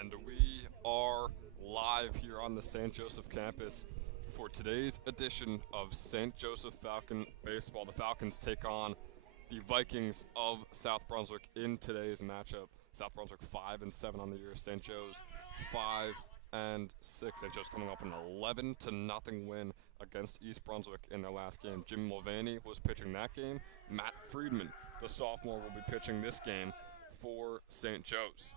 And we are live here on the St. Joseph campus for today's edition of St. Joseph Falcon Baseball. The Falcons take on the Vikings of South Brunswick in today's matchup. South Brunswick 5-7 on the year. St. Joe's 5-6. St. Joe's coming off an 11-0 win against East Brunswick in their last game. Jimmy Mulvaney was pitching that game. Matt Friedman, the sophomore, will be pitching this game for St. Joe's.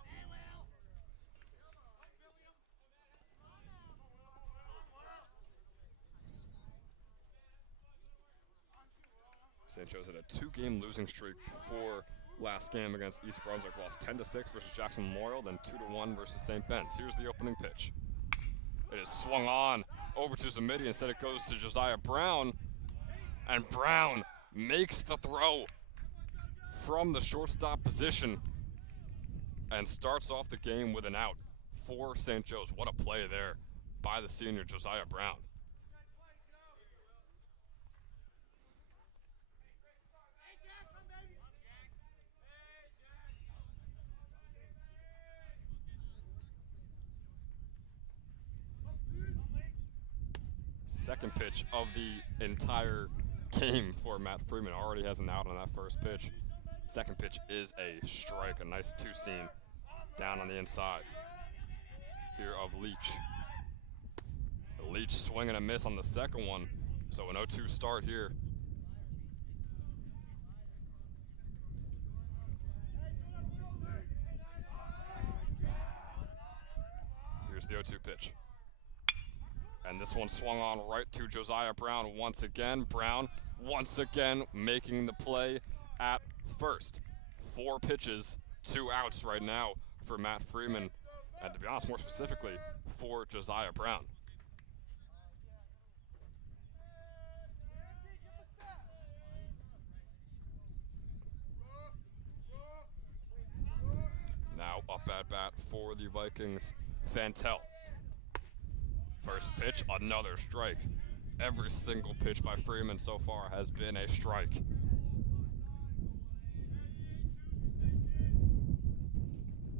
St. Joe's had a 2-game losing streak before last game against East Brunswick. Lost 10-6 versus Jackson Memorial, then 2-1 versus St. Ben's. Here's the opening pitch. It is swung on over to Zamidi. Instead it goes to Josiah Brown, and Brown makes the throw from the shortstop position and starts off the game with an out for St. Joe's. What a play there by the senior Josiah Brown. Second pitch of the entire game for Matt Freeman. Already has an out on that first pitch. Second pitch is a strike, a nice two-seam down on the inside here of Leach. Leach swing and a miss on the second one, so an 0-2 start here. Here's the 0-2 pitch. And this one swung on right to Josiah Brown once again. Brown once again making the play at first. 4 pitches, 2 outs right now for Matt Freeman. And to be honest, more specifically, for Josiah Brown. Now up at bat for the Vikings, Fantel. First pitch, another strike. Every single pitch by Freeman so far has been a strike.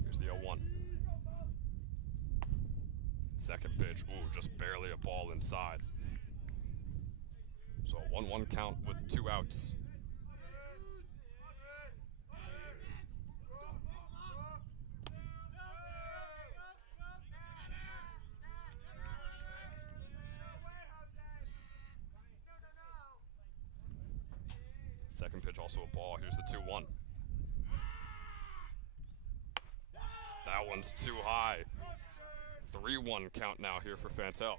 Here's the 0-1. Second pitch, ooh, just barely a ball inside. So a 1-1 count with 2 outs. Second pitch, also a ball. Here's the 2-1. That one's too high. 3-1 count now here for Fantel.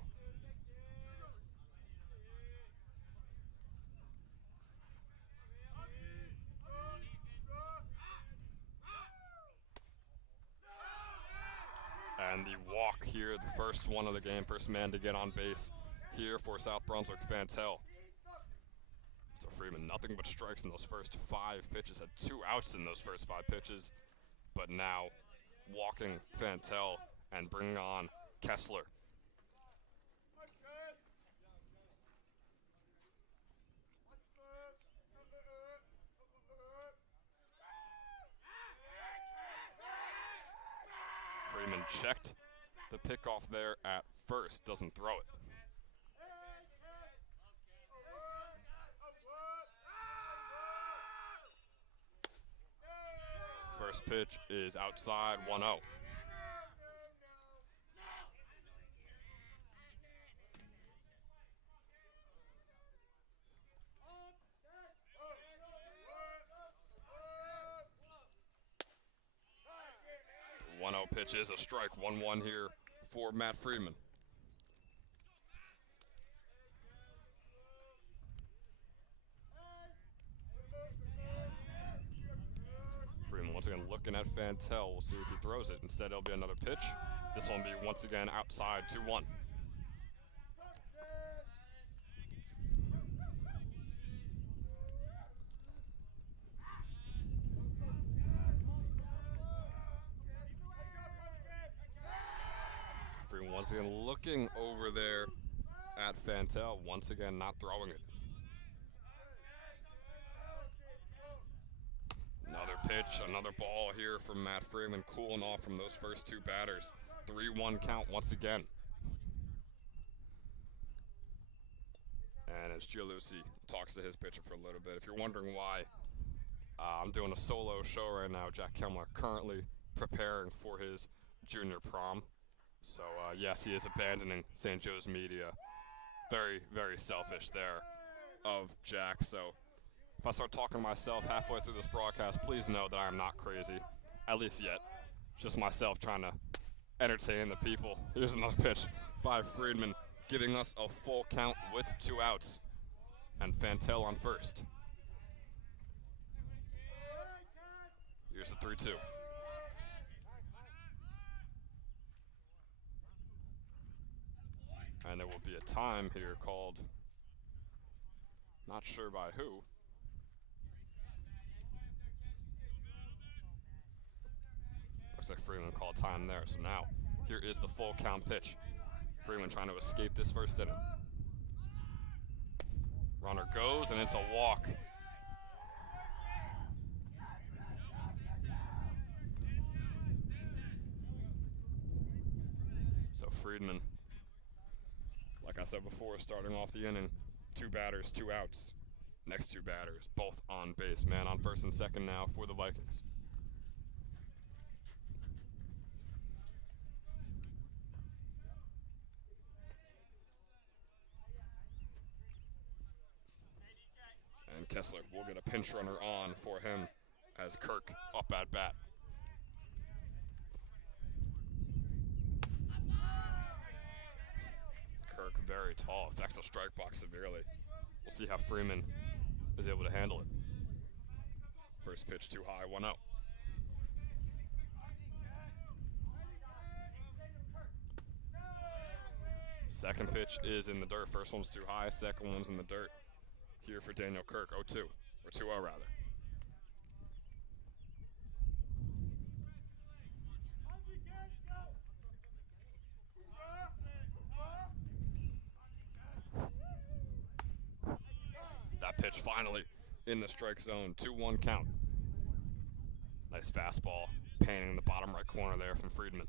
And the walk here, the first one of the game, first man to get on base here for South Brunswick, Fantel. So Freeman, nothing but strikes in those first 5 pitches, had 2 outs in those first 5 pitches, but now walking Fantel and bringing on Kessler. Freeman checked the pickoff there at first, doesn't throw it. First pitch is outside, 1-0. The 1-0 pitch is a strike, 1-1 here for Matt Freeman. Once again, looking at Fantel. We'll see if he throws it. Instead, it'll be another pitch. This one will be once again outside, 2-1. Freeman once again looking over there at Fantel. Once again, not throwing it. Another pitch, another ball here from Matt Freeman, cooling off from those first two batters. 3-1 count once again. And as Gianluigi talks to his pitcher for a little bit, if you're wondering why I'm doing a solo show right now, Jack Kemler currently preparing for his junior prom. So yes, he is abandoning St. Joe's media. Very, very selfish there of Jack. So if I start talking to myself halfway through this broadcast, please know that I am not crazy, at least yet. Just myself trying to entertain the people. Here's another pitch by Friedman, giving us a full count with 2 outs. And Fantel on first. Here's the 3-2. And there will be a time here called, not sure by who. Looks like Freeman called time there. So now, here is the full count pitch. Freeman trying to escape this first inning. Runner goes, and it's a walk. So Friedman, like I said before, starting off the inning, 2 batters, 2 outs. Next 2 batters, both on base. Man on first and second now for the Vikings. And Kessler will get a pinch runner on for him as Kirk up at bat. Kirk very tall, affects the strike box severely. We'll see how Freeman is able to handle it. First pitch too high, 1-0. Second pitch is in the dirt. First one's too high, second one's in the dirt. Here for Daniel Kirk, 0-2, or 2-0 rather. That pitch finally in the strike zone, 2-1 count. Nice fastball, painting the bottom right corner there from Friedman.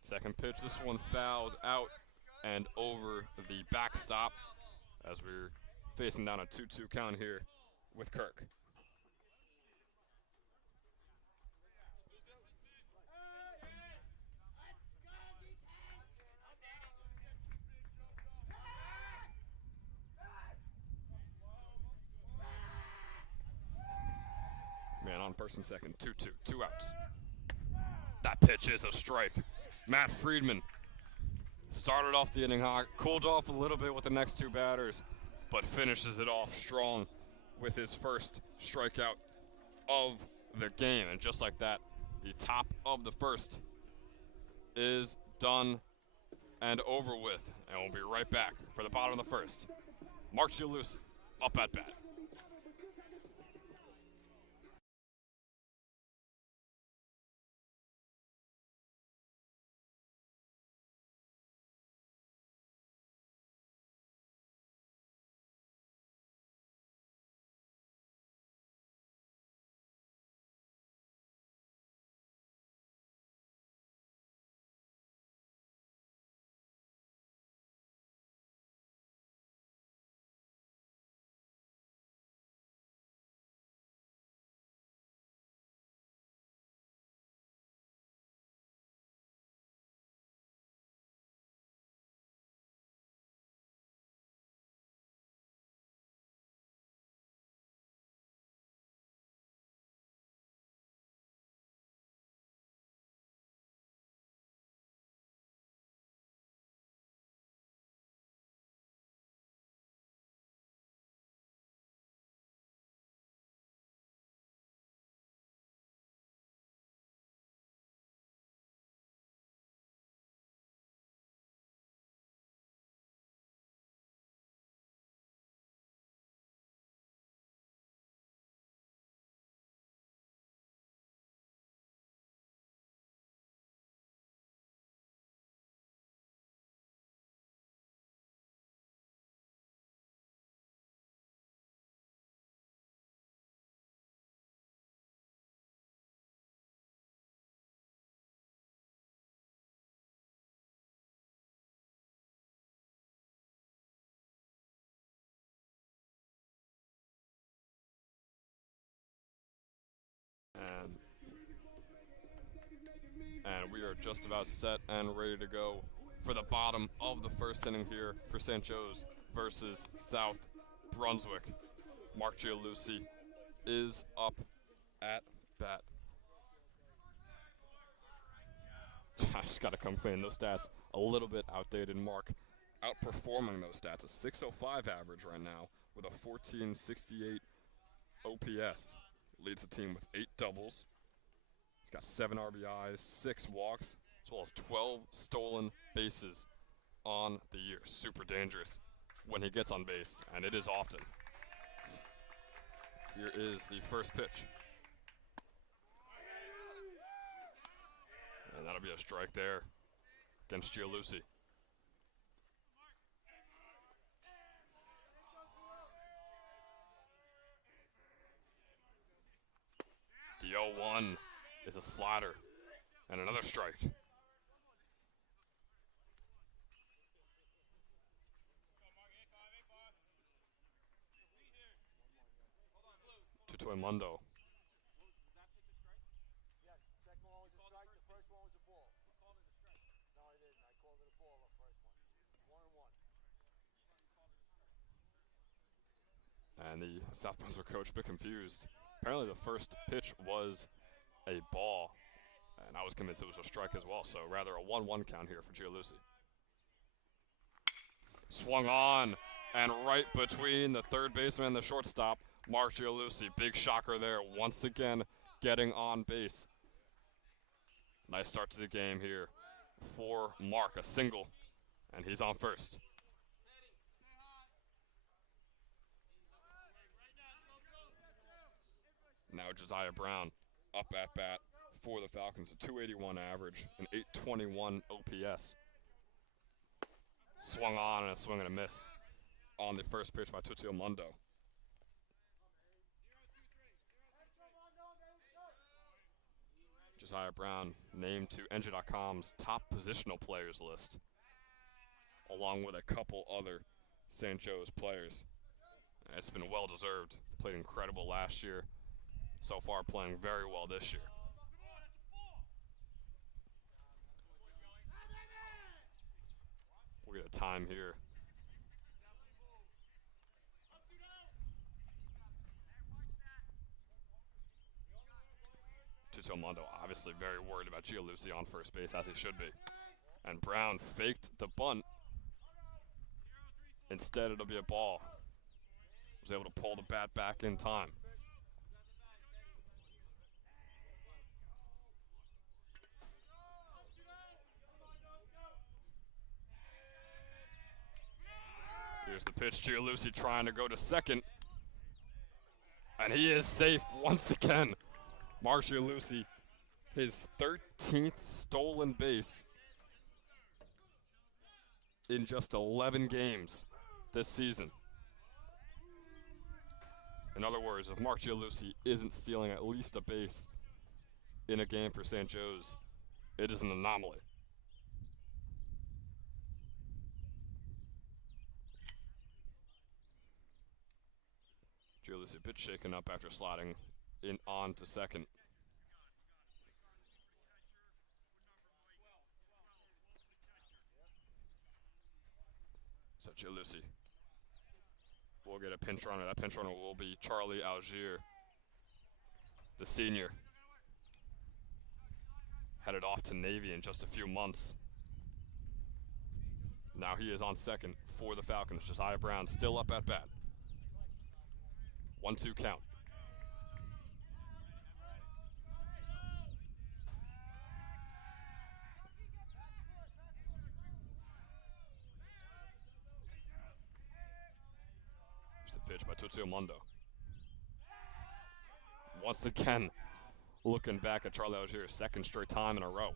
Second pitch, this one fouled out and over the backstop as we're facing down a 2-2 count here with Kirk. Man on first and second, 2-2, 2 outs. That pitch is a strike. Matt Friedman started off the inning hot, cooled off a little bit with the next 2 batters, but finishes it off strong with his first strikeout of the game. And just like that, the top of the first is done and over with. And we'll be right back for the bottom of the first. Mark Gianluigi up at bat. And we are just about set and ready to go for the bottom of the first inning here for St. Joe's versus South Brunswick. Mark Gialusi is up at bat. I just got to come clean. Those stats a little bit outdated. Mark outperforming those stats. A 605 average right now with a 1468 OPS. Leads the team with 8 doubles. He's got 7 RBIs, 6 walks, as well as 12 stolen bases on the year. Super dangerous when he gets on base, and it is often. Here is the first pitch. And that'll be a strike there against Gialusi. The 0-1 is a slider and another strike. 2-2 Mundo. And the South Brunswick coach a bit confused. Apparently the first pitch was a ball, and I was convinced it was a strike as well, so rather a 1-1 count here for Gialusi. Swung on, and right between the third baseman and the shortstop, Mark Gialusi. Big shocker there, once again getting on base. Nice start to the game here for Mark, a single, and he's on first. Now Josiah Brown up at bat for the Falcons, a 281 average, an 821 OPS. Swung on and a swing and a miss on the first pitch by Tutio Mundo. Josiah Brown named to NJ.com's top positional players list, along with a couple other St. Joe's players. It's been well deserved. Played incredible last year. So far playing very well this year. We'll get a time here. Tutio Mundo obviously very worried about Gialusi on first base, as he should be. And Brown faked the bunt. Instead, it'll be a ball. Was able to pull the bat back in time. Here's the pitch, Gialusi trying to go to second. And he is safe once again. Mark Gialusi, his 13th stolen base in just 11 games this season. In other words, if Mark Gialusi isn't stealing at least a base in a game for St. Joe's, it is an anomaly. Gialusi a bit shaken up after sliding in on to second. So Gialusi will get a pinch runner. That pinch runner will be Charlie Algier, the senior. Headed off to Navy in just a few months. Now he is on second for the Falcons. Josiah Brown still up at bat. 1-2 count. Here's the pitch by Tutio Mundo. Once again, looking back at Charlie Algier's second straight time in a row.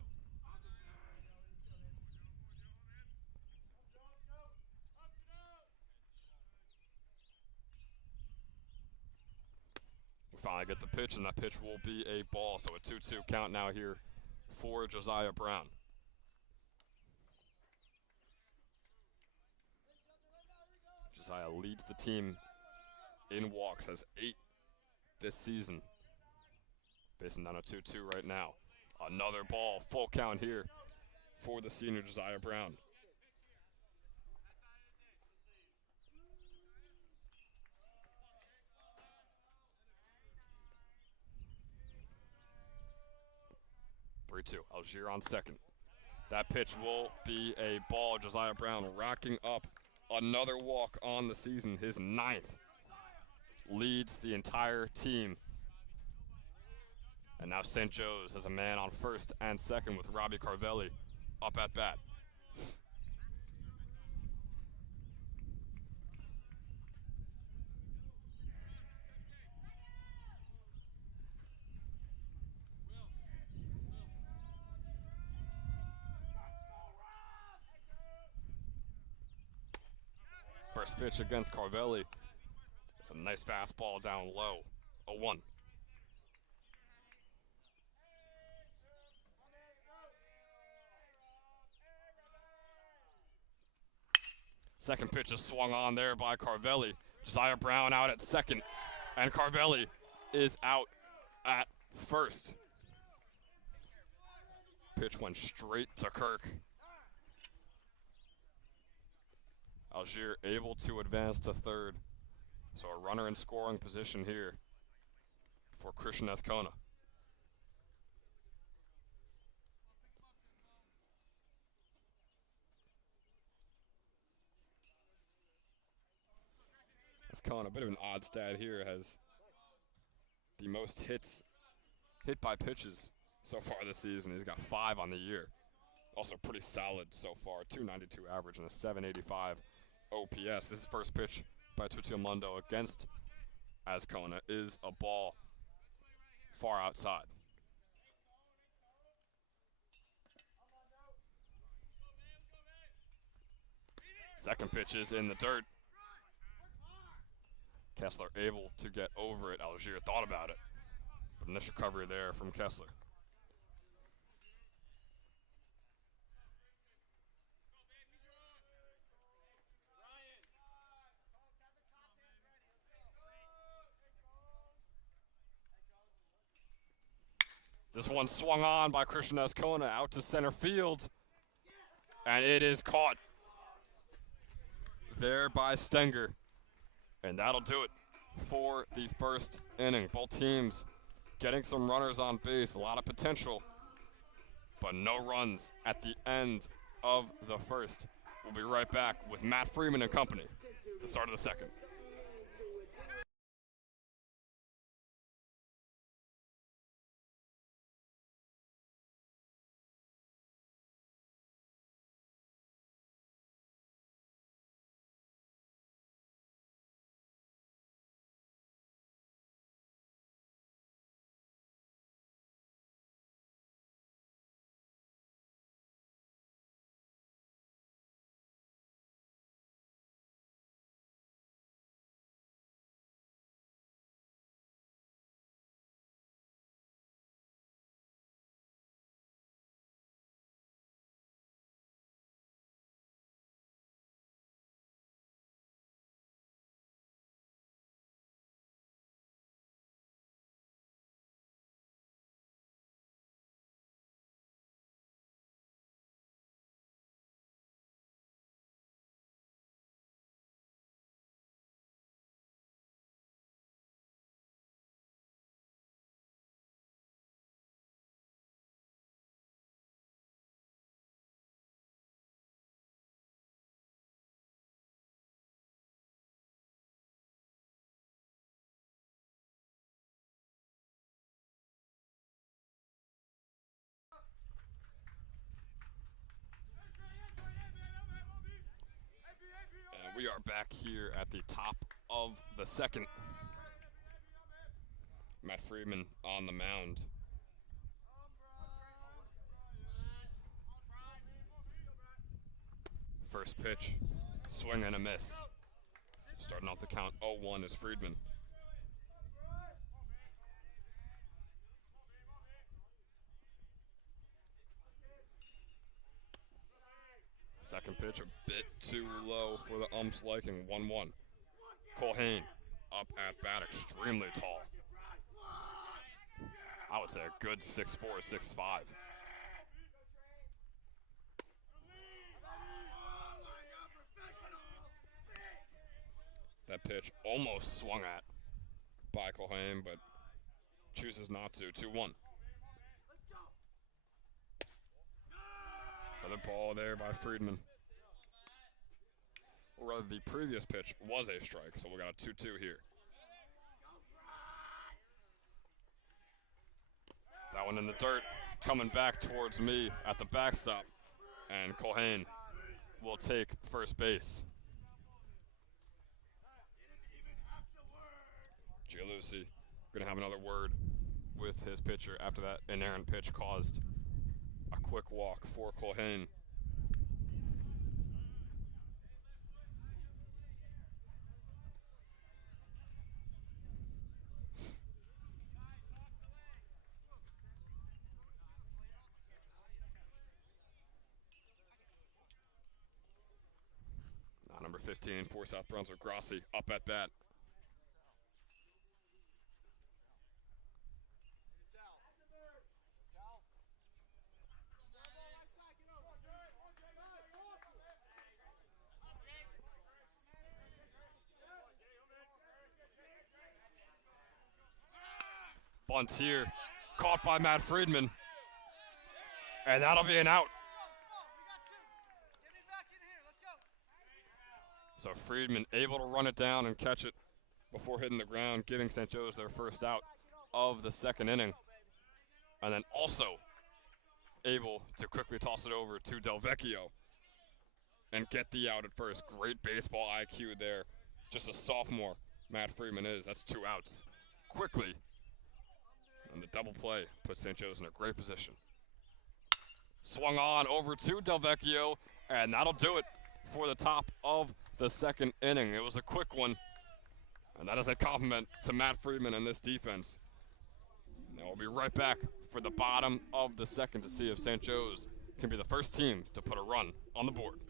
Finally get the pitch, and that pitch will be a ball. So a 2-2 count now here for Josiah Brown. Josiah leads the team in walks, has 8 this season. Facing down a 2-2 right now. Another ball, full count here for the senior Josiah Brown. Three-two. Algier on second. That pitch will be a ball. Josiah Brown racking up another walk on the season, his 9th. Leads the entire team. And now St. Joe's has a man on first and second with Robbie Carvelli up at bat. First pitch against Carvelli. It's a nice fastball down low. 0-1. Second pitch is swung on there by Carvelli. Josiah Brown out at second, and Carvelli is out at first. Pitch went straight to Kirk. Algier able to advance to third. So a runner in scoring position here for Christian Escona. Escona, a bit of an odd stat here, has the most hit by pitches so far this season. He's got 5 on the year. Also pretty solid so far, 292 average and a 785 OPS. This is first pitch by Tutil Mundo against Escona is a ball far outside. Second pitch is in the dirt. Kessler able to get over it. Algier thought about it, but nice recovery there from Kessler. This one swung on by Christian Escona out to center field, and it is caught there by Stenger. And that'll do it for the first inning. Both teams getting some runners on base, a lot of potential, but no runs at the end of the first. We'll be right back with Matt Freeman and company at the start of the second. We are back here at the top of the second. Matt Freeman on the mound. First pitch, swing and a miss. Starting off the count 0-1 is Friedman. Second pitch a bit too low for the ump's liking, 1-1. Colhane up at bat, extremely tall. I would say a good 6'4", 6'5". That pitch almost swung at by Culhane, but chooses not to. 2-1. Another ball there by Friedman. Or rather, the previous pitch was a strike, so we got a 2-2 here. That one in the dirt, coming back towards me at the backstop, and Culhane will take first base. Gialusi gonna have another word with his pitcher after that inerrant pitch caused a quick walk for Culhane. Now number 15 for South Brunswick, Grassi, up at bat. Bunt here, caught by Matt Friedman, and that'll be an out. So Friedman able to run it down and catch it before hitting the ground, giving St. Joe's their first out of the second inning. And then also able to quickly toss it over to Del Vecchio and get the out at first. Great baseball IQ there. Just a sophomore, Matt Friedman is. That's 2 outs quickly. And the double play puts St. Joe's in a great position. Swung on over to Del Vecchio, and that'll do it for the top of the second inning. It was a quick one, and that is a compliment to Matt Friedman and this defense. Now we'll be right back for the bottom of the second to see if St. Joe's can be the first team to put a run on the board.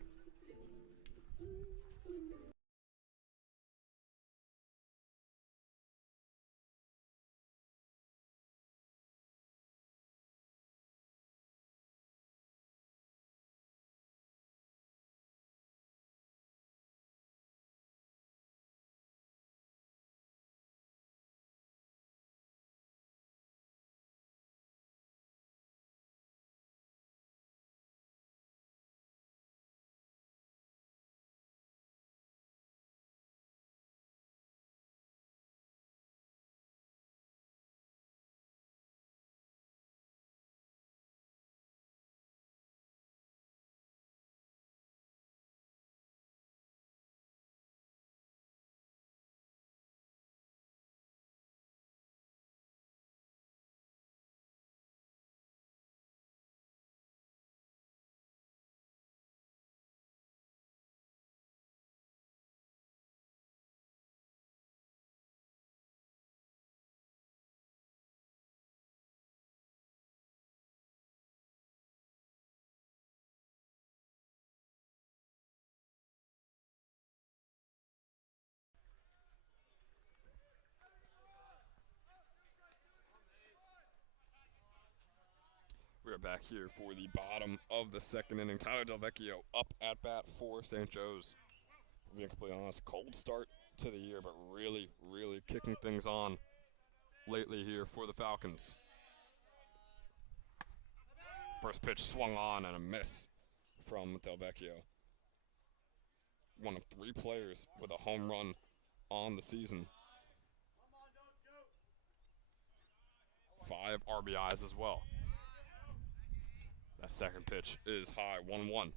We are back here for the bottom of the second inning. Tyler Del Vecchio up at bat for St. Joe's. Being completely honest, cold start to the year, but really, really kicking things on lately here for the Falcons. First pitch swung on and a miss from Del Vecchio. One of 3 players with a home run on the season. 5 RBIs as well. That second pitch is high, 1-1.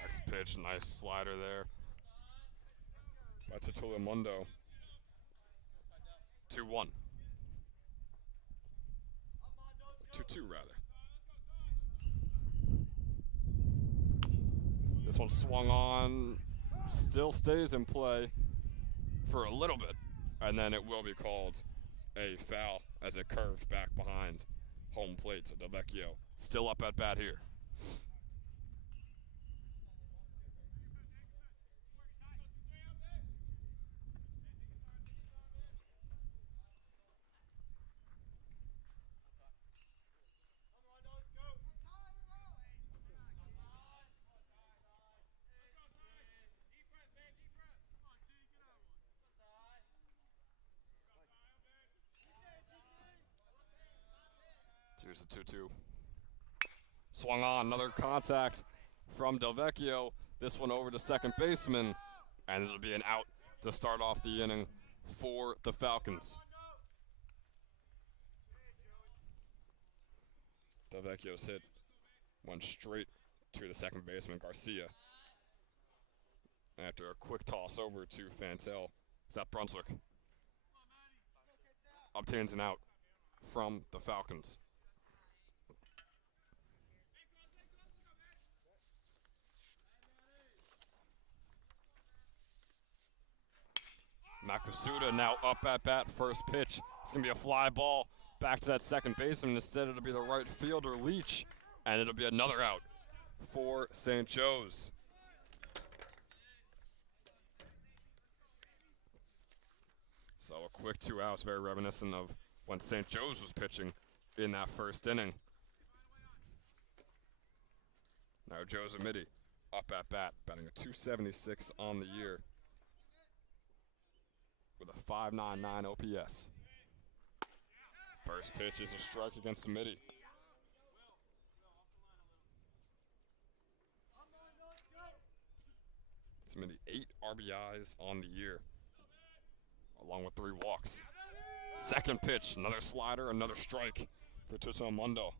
Next pitch, nice slider there by Tertullian Mundo. 2-1. 2-2 rather. This one swung on, still stays in play for a little bit, and then it will be called a foul as it curved back behind home plate. So Del Vecchio still up at bat here. Here's the 2-2. Swung on, another contact from Delvecchio. This one over to second baseman, and it'll be an out to start off the inning for the Falcons. Delvecchio's hit went straight to the second baseman, Garcia. After a quick toss over to Fantel, is that Brunswick? Obtains an out from the Falcons. Makasuda now up at bat, first pitch. It's going to be a fly ball back to that second baseman. Instead, it'll be the right fielder, Leach, and it'll be another out for St. Joe's. So a quick 2 outs, very reminiscent of when St. Joe's was pitching in that first inning. Now Joe Zamiti up at bat, batting a .276 on the year with a .599 OPS. First pitch is a strike against Zamiti. Zamiti 8 RBIs on the year, along with 3 walks. Second pitch, another slider, another strike for Tuso Mundo.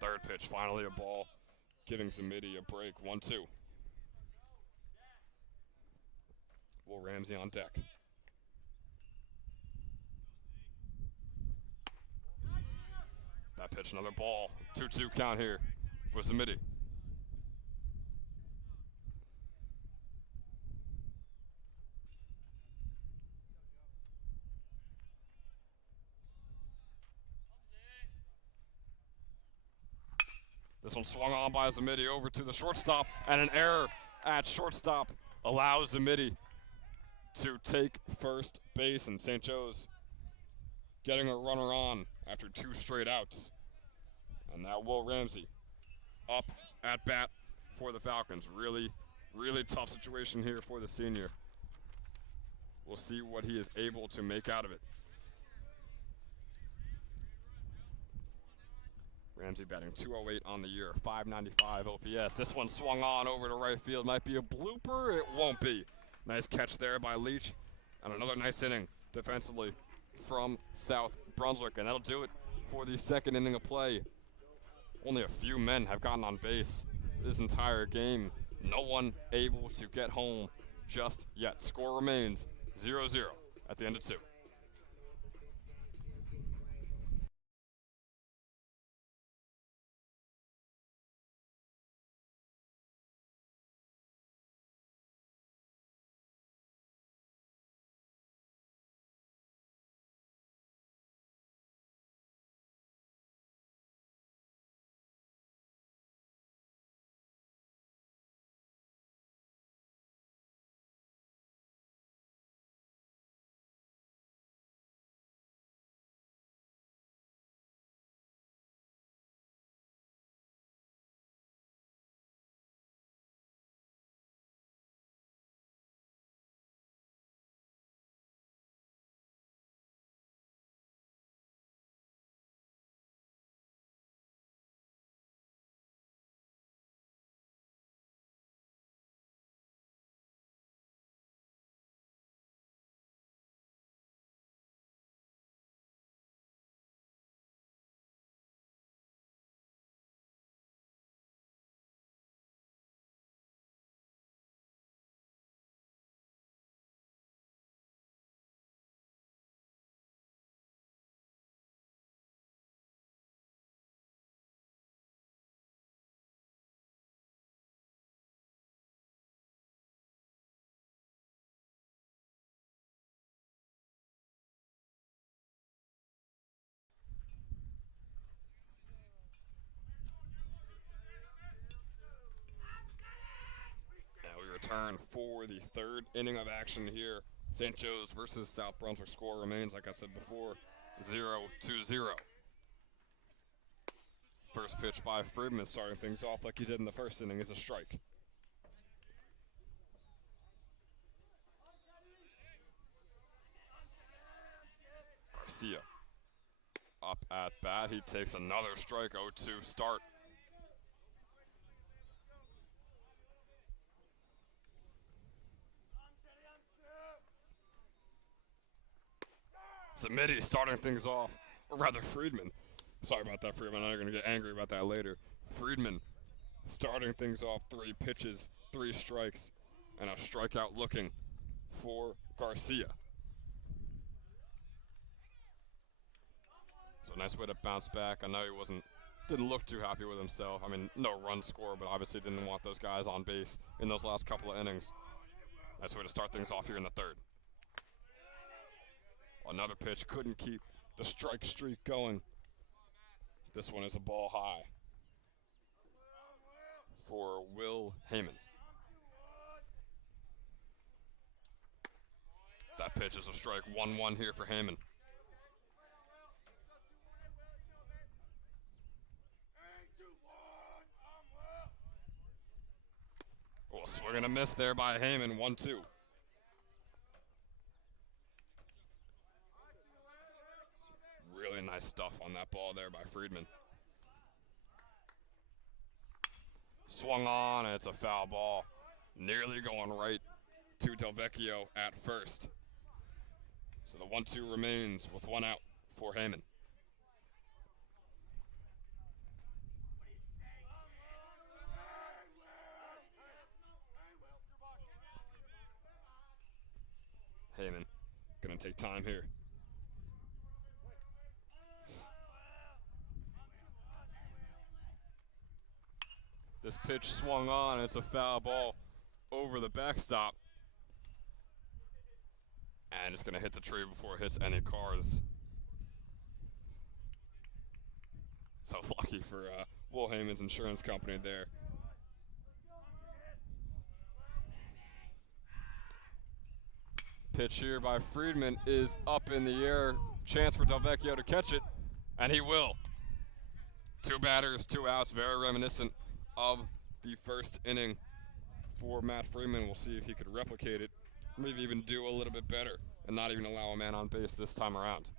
Third pitch, finally a ball, giving Zamiti a break, 1-2. Will Ramsey on deck. That pitch, another ball, 2-2 count here for Zamiti. This one swung on by Zamiti over to the shortstop, and an error at shortstop allows Zamiti to take first base, and St. Joe's getting a runner on after 2 straight outs. And now Will Ramsey up at bat for the Falcons. Really, really tough situation here for the senior. We'll see what he is able to make out of it. Ramsey batting .208 on the year, .595 OPS. This one swung on over to right field. Might be a blooper. It won't be. Nice catch there by Leach. And another nice inning defensively from South Brunswick. And that'll do it for the second inning of play. Only a few men have gotten on base this entire game. No one able to get home just yet. Score remains 0-0 at the end of 2. return for the third inning of action here. St. Joe's versus South Brunswick. Score remains, like I said before, 0-0. First pitch by Friedman, starting things off like he did in the first inning, is a strike. Garcia up at bat. He takes another strike. 0-2 start. Samiti starting things off, or rather Friedman. Sorry about that, Friedman. I know you're going to get angry about that later. Friedman starting things off, 3 pitches, 3 strikes, and a strikeout looking for Garcia. So nice way to bounce back. I know he didn't look too happy with himself. I mean, no run score, but obviously didn't want those guys on base in those last couple of innings. Nice way to start things off here in the third. Another pitch, couldn't keep the strike streak going. This one is a ball high for Will Heyman. That pitch is a strike. 1-1 here for Heyman. Oh, swing and a miss there by Heyman. 1-2. Really nice stuff on that ball there by Friedman. Swung on, and it's a foul ball. Nearly going right to Delvecchio at first. So the 1-2 remains with 1 out for Heyman. Heyman gonna take time here. This pitch swung on, it's a foul ball over the backstop. And it's gonna hit the tree before it hits any cars. So lucky for Will Heyman's insurance company there. Pitch here by Friedman is up in the air. Chance for Delvecchio to catch it, and he will. 2 batters, 2 outs, very reminiscent of the first inning for Matt Friedman. We'll see if he could replicate it, maybe even do a little bit better and not even allow a man on base this time around.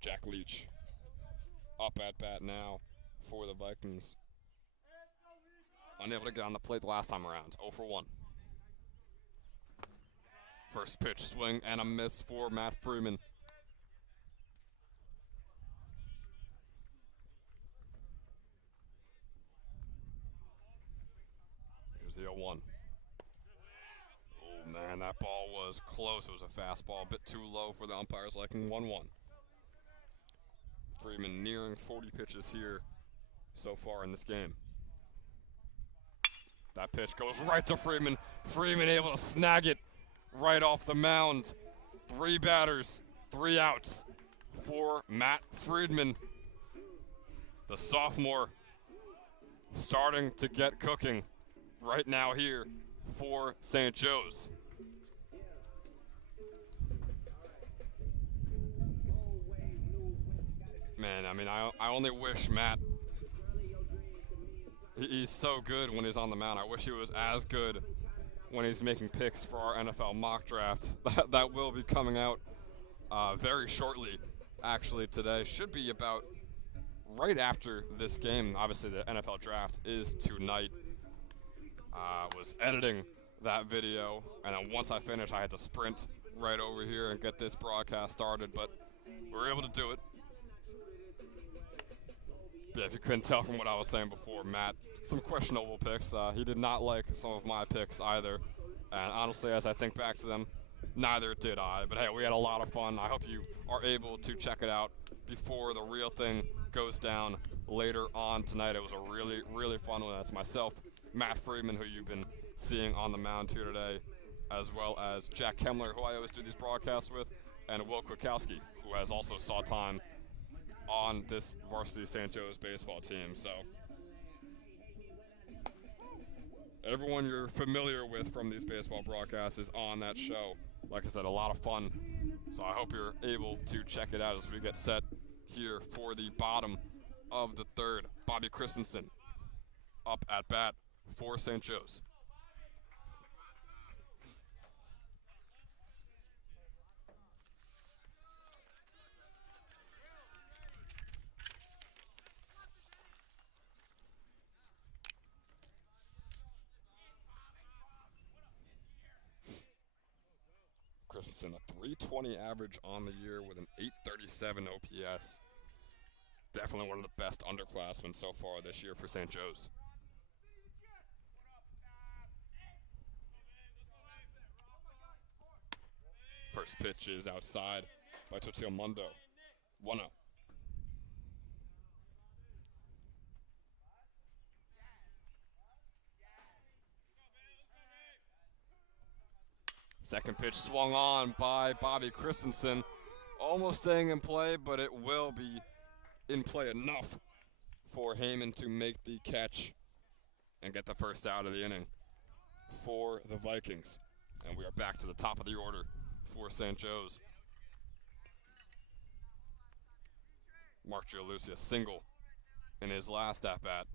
Jack Leach up at bat now for the Vikings. Unable to get on the plate the last time around, 0 for 1. First pitch, swing and a miss for Matt Friedman. Here's the 0-1. Oh man, that ball was close. It was a fastball, a bit too low for the umpire's liking. 1-1. Friedman nearing 40 pitches here so far in this game. That pitch goes right to Friedman. Friedman able to snag it right off the mound. 3 batters, 3 outs for Matt Friedman. The sophomore starting to get cooking right now here for St. Joe's. Man, I mean, I only wish Matt, he's so good when he's on the mound. I wish he was as good when he's making picks for our NFL mock draft. That will be coming out very shortly, actually today. Should be about right after this game. Obviously, the NFL draft is tonight. Was editing that video, and then once I finished, I had to sprint right over here and get this broadcast started, but we were able to do it. Yeah, if you couldn't tell from what I was saying before, Matt, some questionable picks. He did not like some of my picks either. And honestly, as I think back to them, neither did I. But hey, we had a lot of fun. I hope you are able to check it out before the real thing goes down later on tonight. It was a really, really fun one. That's myself, Matt Friedman, who you've been seeing on the mound here today, as well as Jack Kemmler, who I always do these broadcasts with, and Will Kwiatkowski, who has also saw time on this varsity St. Joe's baseball team. So everyone you're familiar with from these baseball broadcasts is on that show. Like I said, a lot of fun. So I hope you're able to check it out as we get set here for the bottom of the third. Bobby Christensen up at bat for St. Joe's. Christensen, a 320 average on the year with an 837 OPS. Definitely one of the best underclassmen so far this year for St. Joe's. First pitch is outside by Totio Mundo. 1-0. Second pitch swung on by Bobby Christensen. Almost staying in play, but it will be in play enough for Heyman to make the catch and get the first out of the inning for the Vikings. And we are back to the top of the order for St. Joe's. Mark Gianlucia, a single in his last at-bat.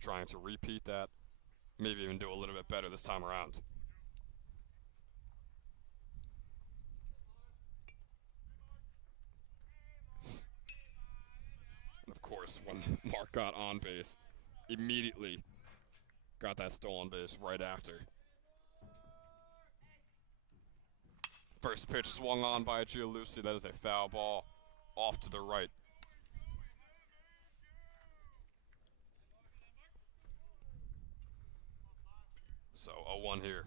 Trying to repeat that, maybe even do a little bit better this time around. And of course, when Mark got on base, immediately got that stolen base right after. First pitch swung on by Gianlucia. That is a foul ball off to the right. So 0-1 here.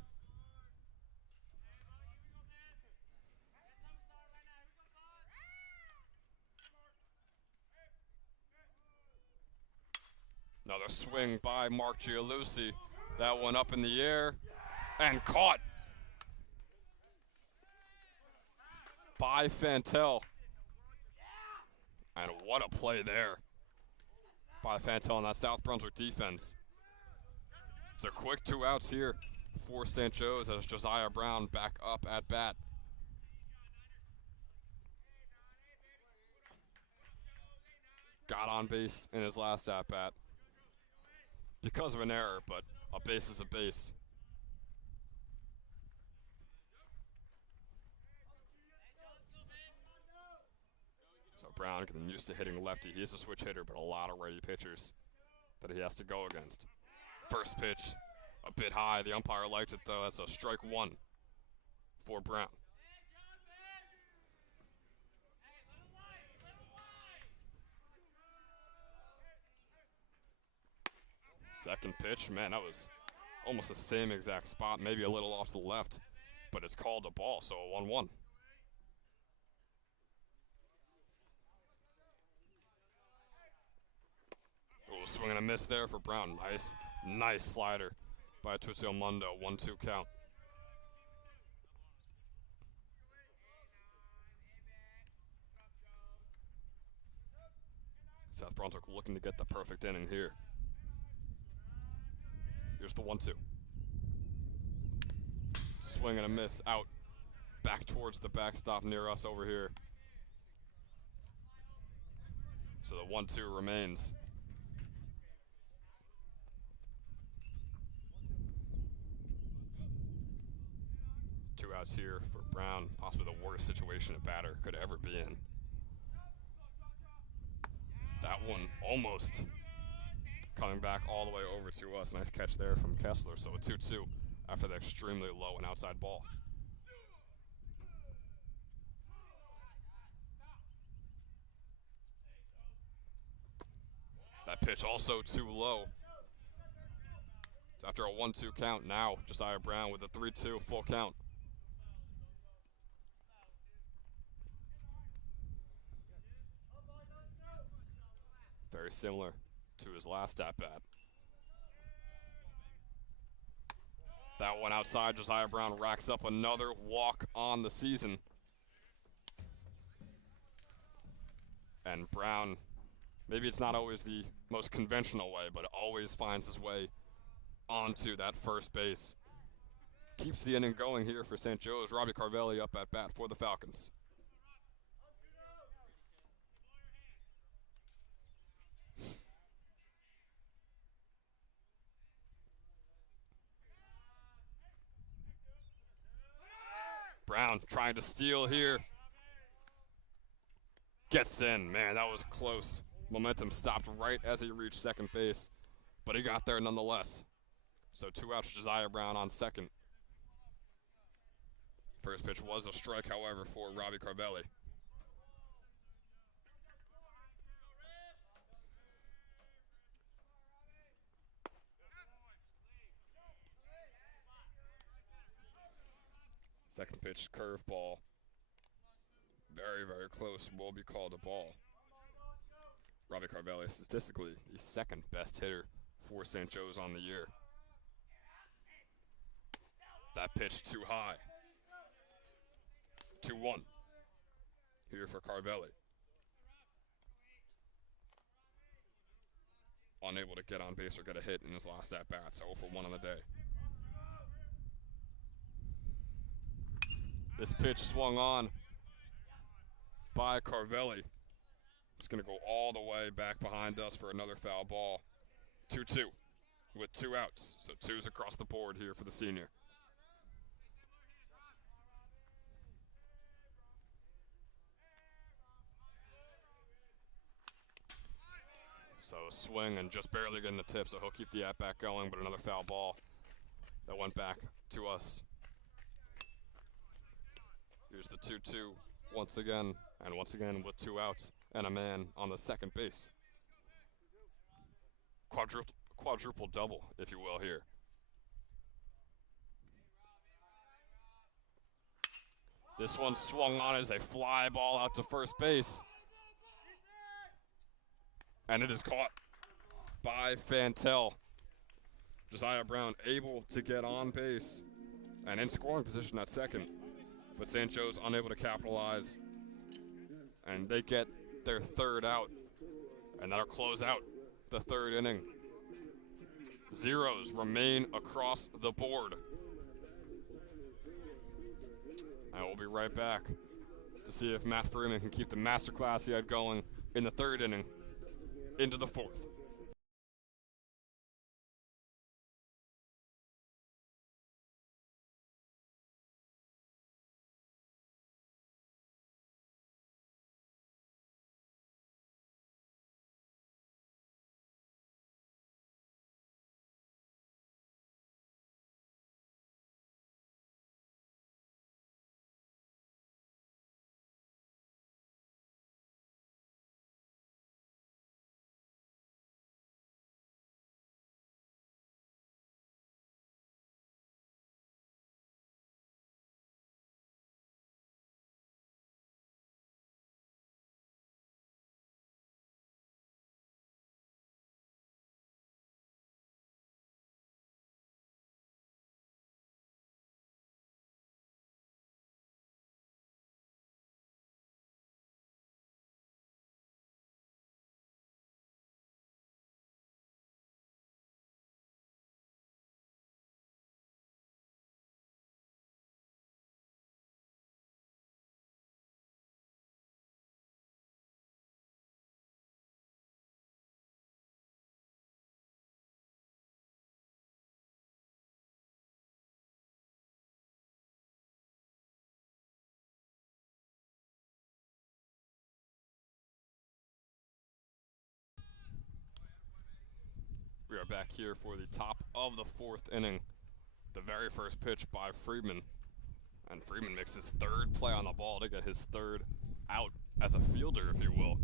Another swing by Mark Gianlucia. That one up in the air and caught by Fantel. And what a play there by Fantel on that South Brunswick defense. It's a quick 2 outs here for St. Joe's as Josiah Brown back up at bat. Got on base in his last at bat because of an error, but a base is a base. So Brown getting used to hitting lefty. He is a switch hitter, but a lot of righty pitchers that he has to go against. First pitch, a bit high. The umpire liked it, though. That's a strike 1 for Brown. Second pitch, man, that was almost the same exact spot, maybe a little off to the left, but it's called a ball, so a 1-1. Oh, swing and a miss there for Brown. Nice slider by Totio Mundo. 1-2 count. South Brunswick looking to get the perfect inning here. Here's the 1-2. Swing and a miss out. Back towards the backstop near us over here. So the 1-2 remains. Two outs here for Brown. Possibly the worst situation a batter could ever be in. That one almost coming back all the way over to us. Nice catch there from Kessler. So a 2-2 after the extremely low and outside ball. That pitch also too low. So after a 1-2 count, now Josiah Brown with a 3-2 full count. Very similar to his last at-bat. That one outside, Josiah Brown racks up another walk on the season. And Brown, maybe it's not always the most conventional way, but always finds his way onto that first base. Keeps the inning going here for St. Joe's. Robbie Carvelli up at bat for the Falcons. Brown trying to steal here. Gets in. Man, that was close. Momentum stopped right as he reached second base, but he got there nonetheless. So 2 outs, Josiah Brown on second. First pitch was a strike, however, for Robbie Carvelli. Second pitch, curveball. Very, very close. Will be called a ball. Robbie Carvelli, statistically, the second best hitter for St. Joe's on the year. That pitch too high. 2-1 here for Carvelli. Unable to get on base or get a hit in his last at-bat, so 0 for 1 on the day. This pitch swung on by Carvelli. It's going to go all the way back behind us for another foul ball. 2-2 with 2 outs, so 2s across the board here for the senior. So swing and just barely getting the tip, so he'll keep the at-bat going, but another foul ball that went back to us. Here's the 2-2 once again, and once again with 2 outs and a man on the second base. Quadruple double, if you will, here. This one swung on as a fly ball out to first base. And it is caught by Fantel. Josiah Brown able to get on base and in scoring position at second. But St. Joe's unable to capitalize. And they get their 3rd out. And that'll close out the 3rd inning. Zeros remain across the board. And we'll be right back to see if Matt Freeman can keep the masterclass he had going in the 3rd inning into the 4th. We are back here for the top of the 4th inning. The very first pitch by Freeman. And Freeman makes his 3rd play on the ball to get his 3rd out as a fielder, if you will.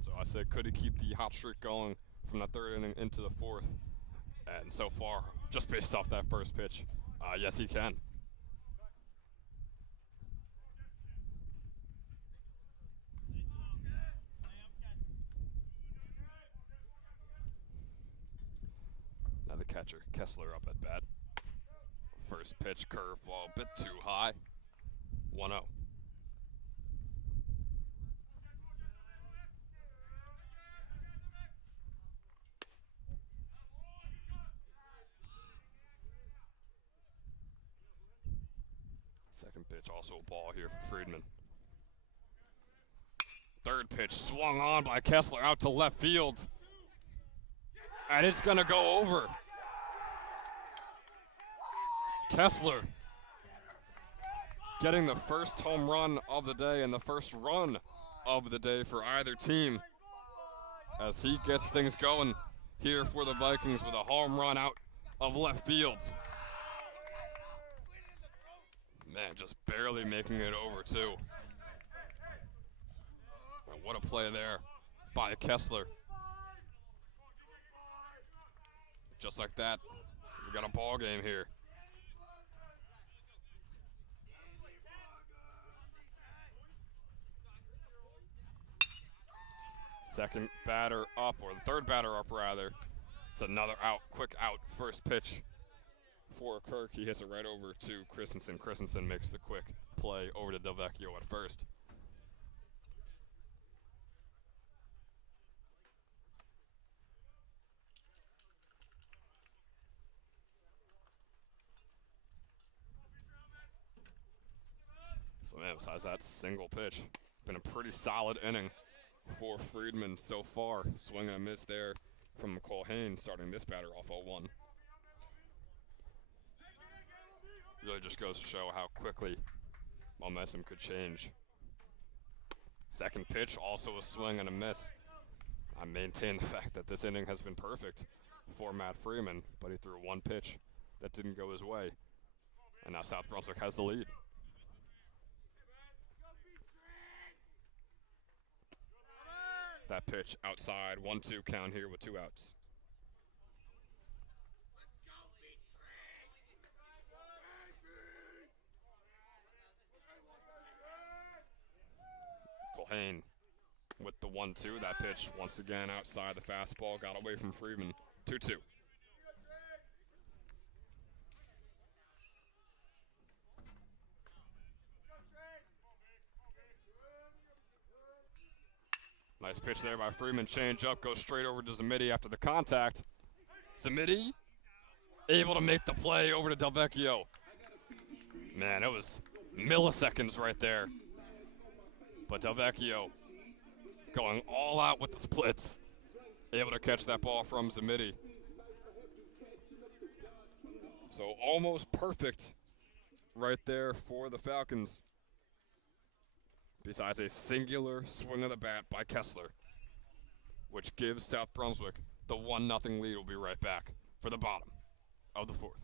So I said, could he keep the hot streak going from the 3rd inning into the 4th? And so far, just based off that first pitch, yes, he can. Now the catcher, Kessler, up at bat. First pitch, curveball, a bit too high. 1-0. Second pitch, also a ball here for Friedman. Third pitch swung on by Kessler out to left field. And it's going to go over. Kessler getting the first home run of the day and the first run of the day for either team as he gets things going here for the Vikings with a home run out of left field. Man, just barely making it over, too. And what a play there by Kessler. Just like that, we got a ball game here. Second batter up, or the third batter up, rather. It's another out, quick out, first pitch for Kirk. He hits it right over to Christensen. Christensen makes the quick play over to Delvecchio at first. So, man, besides that single pitch, been a pretty solid inning for Friedman so far. Swing and a miss there from Colhane, starting this batter off 0-1. Really just goes to show how quickly momentum could change. Second pitch, also a swing and a miss. I maintain the fact that this inning has been perfect for Matt Freeman, but he threw one pitch that didn't go his way. And now South Brunswick has the lead. That pitch outside, 1-2 count here with 2 outs. Colhane with the 1-2. That pitch once again outside the fastball, got away from Freeman. 2-2. Nice pitch there by Freeman. Change up, goes straight over to Zamiti after the contact. Zamiti able to make the play over to Delvecchio. Man, it was milliseconds right there. But Delvecchio going all out with the splits. Able to catch that ball from Zamiti. So almost perfect right there for the Falcons. Besides a singular swing of the bat by Kessler, which gives South Brunswick the 1-0 lead. We'll be right back for the bottom of the fourth.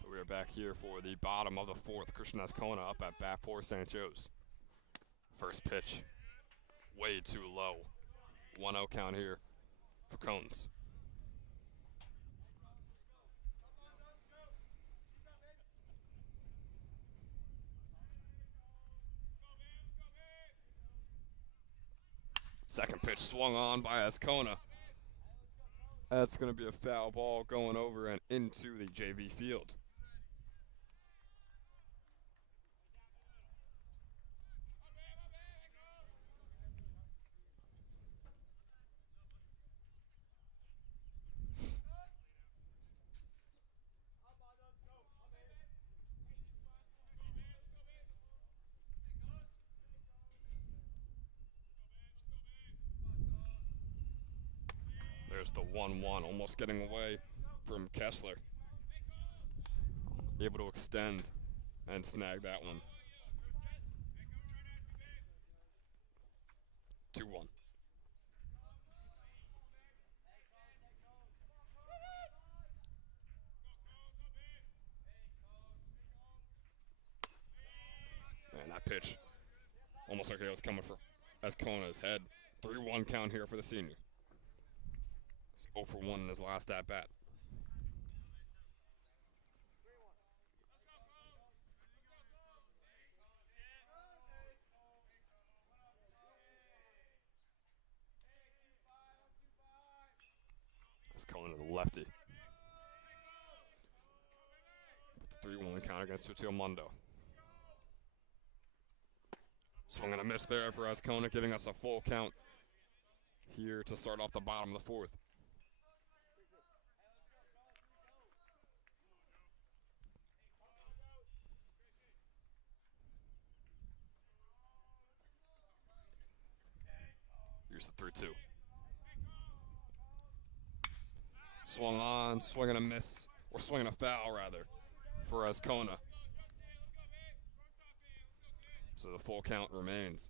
So we are back here for the bottom of the fourth. Christian Ascona up at bat for St. Joe's. First pitch, way too low. 1-0 count here for Cones. Second pitch swung on by Ascona. That's going to be a foul ball going over and into the JV field. There's the 1-1, almost getting away from Kessler. Able to extend and snag that one. 2-1. Man, that pitch almost like it was coming for Ascona's head. 3-1 count here for the senior. He's 0 for 1 in his last at-bat. Ascona to the lefty. With the 3-1 count against Tutilmundo. Swung and a miss there for Ascona, giving us a full count here to start off the bottom of the fourth. Here's the 3-2. Swung on, swing and a miss, or swing and a foul rather, for Ascona. So the full count remains.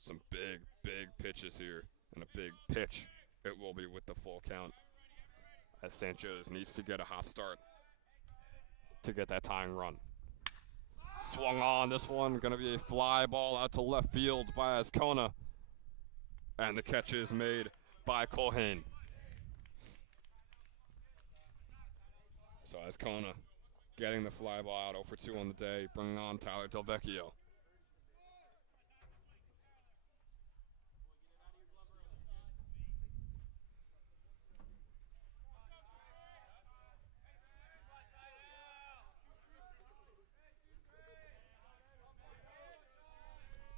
Some big, big pitches here, and a big pitch it will be with the full count, as St. Joe's needs to get a hot start to get that tying run. Swung on, this one going to be a fly ball out to left field by Ascona, and the catch is made by Colhane. So Ascona getting the fly ball out, 0 for 2 on the day, bringing on Tyler Delvecchio.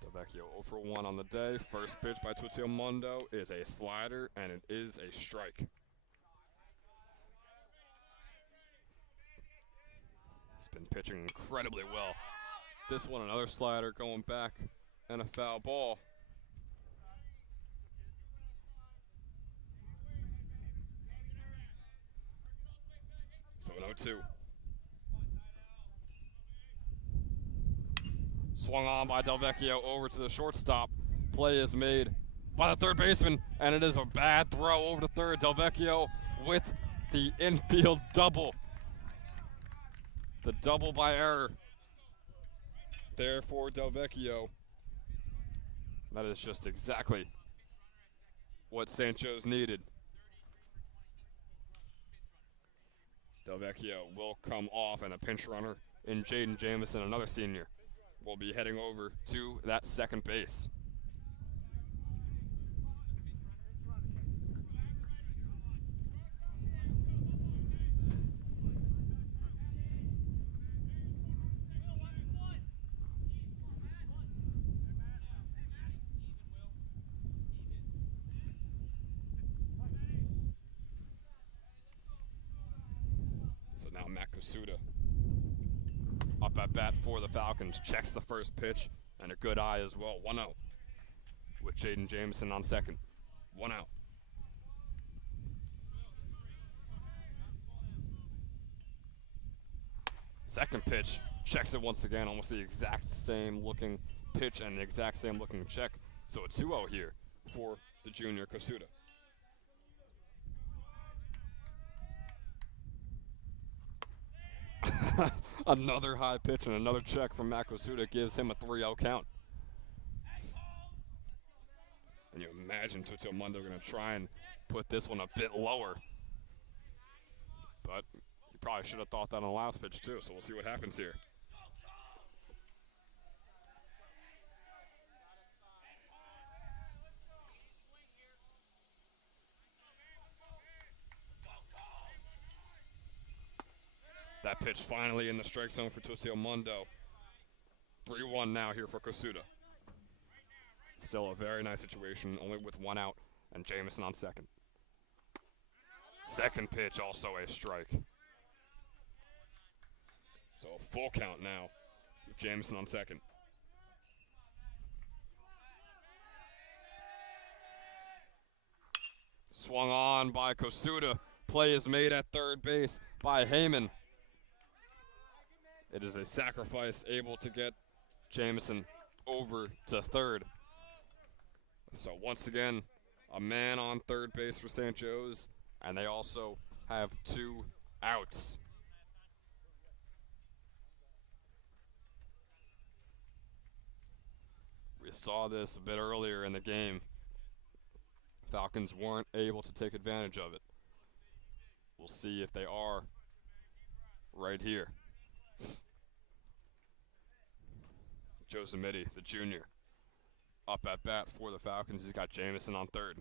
Delvecchio 0 for 1 on the day. First pitch by Tutilmundo is a slider, and it is a strike. He's been pitching incredibly well. This one, another slider going back, and a foul ball. So an 0-2. Swung on by Delvecchio over to the shortstop. Play is made by the third baseman, and it is a bad throw over to third. Delvecchio with the infield double. The double by error there for Delvecchio. That is just exactly what St. Joe's needed. Delvecchio will come off, and a pinch runner in Jaden Jamison, another senior, will be heading over to that second base. So now Matt Kosuda up at bat for the Falcons, checks the first pitch, and a good eye as well. 1-0 with Jaden Jamison on second. 1 out. Second pitch, checks it once again, almost the exact same looking pitch and the exact same looking check. So a 2-0 here for the junior Kosuda. Another high pitch and another check from Matt Kosuda gives him a 3-0 count. And you imagine Tutilmundo going to try and put this one a bit lower. But you probably should have thought that on the last pitch too, so we'll see what happens here. That pitch finally in the strike zone for Tutsio Mundo. 3-1 now here for Kosuda. Still a very nice situation, only with 1 out, and Jamison on second. Second pitch, also a strike. So a full count now with Jamison on second. Swung on by Kosuda. Play is made at third base by Heyman. It is a sacrifice able to get Jamison over to third. So once again, a man on third base for St. Joe's, and they also have 2 outs. We saw this a bit earlier in the game. Falcons weren't able to take advantage of it. We'll see if they are right here. Joe Zamiti, the junior, up at bat for the Falcons. He's got Jamison on third.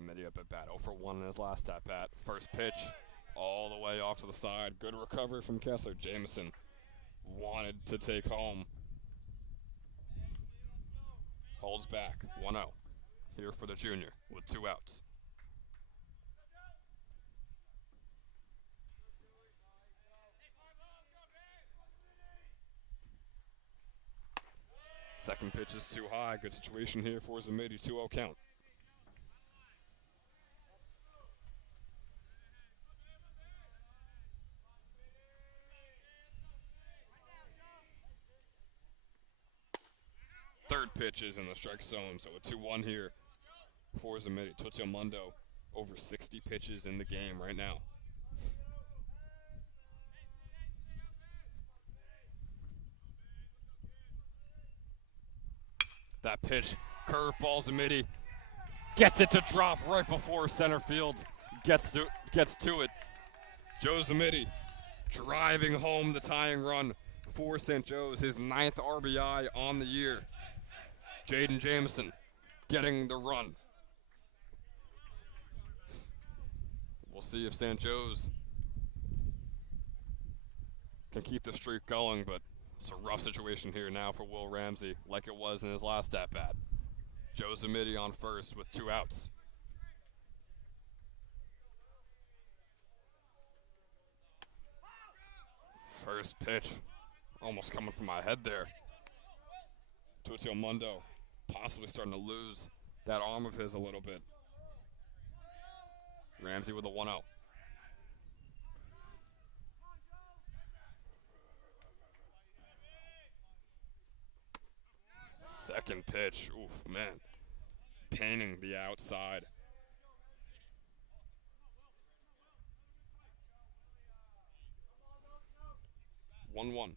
Zamiti up at bat, 0 for 1 in his last at bat. First pitch, all the way off to the side. Good recovery from Kessler. Jamison wanted to take home. Holds back, 1-0 here for the junior with 2 outs. Second pitch is too high. Good situation here for Zamiti, 2-0 count. Third pitch is in the strike zone, so a 2-1 here for Zamiti. Tutsio Mundo over 60 pitches in the game right now. That pitch, curveball, Zamiti gets it to drop right before center field. Gets to it. Joe Zamiti driving home the tying run for St. Joe's, his 9th RBI on the year. Jaden Jamison getting the run. We'll see if St. Joe's can keep the streak going, but it's a rough situation here now for Will Ramsey, like it was in his last at-bat. Joe Zamiti on first with 2 outs. First pitch, almost coming from my head there. Tutsio Mundo possibly starting to lose that arm of his a little bit. Ramsey with a 1-0. Second pitch, oof, man. Painting the outside. One.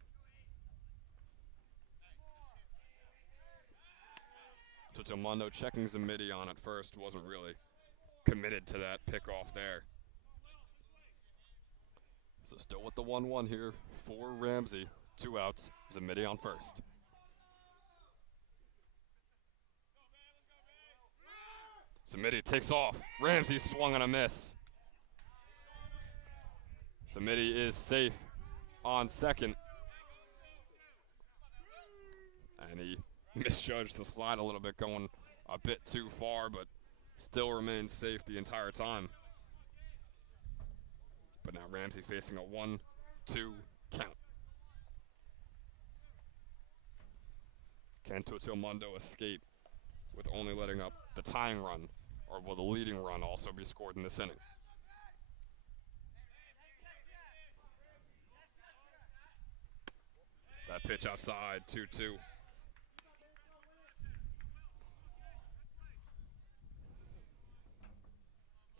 Tutsio Mundo checking Zamiti on at first, wasn't really committed to that pickoff there. So still with the 1-1 here for Ramsey. 2 outs, Zamiti on first. Zamiti takes off. Ramsey swung and a miss. Zamiti is safe on second. And he misjudged the slide a little bit, going a bit too far, but still remains safe the entire time. But now Ramsey facing a 1-2 count. Can Tutsio Mundo escape with only letting up the tying run, or will the leading run also be scored in this inning? That pitch outside, 2-2.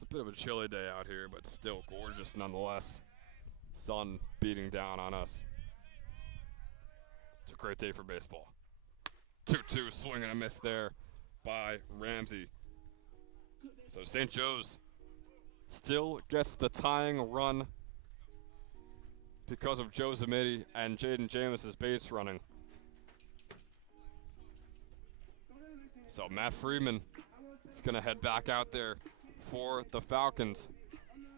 It's a bit of a chilly day out here, but still gorgeous nonetheless. Sun beating down on us. It's a great day for baseball. 2-2, swing and a miss there by Ramsey. So St. Joe's still gets the tying run because of Joe Zamiti and Jaden Jameis's base running. So Matt Freeman is going to head back out there for the Falcons.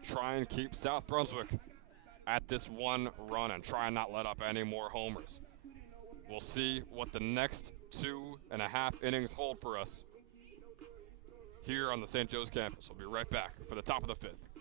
Try and keep South Brunswick at this one run and try and not let up any more homers. We'll see what the next 2.5 innings hold for us here on the St. Joe's campus. We'll be right back for the top of the 5th.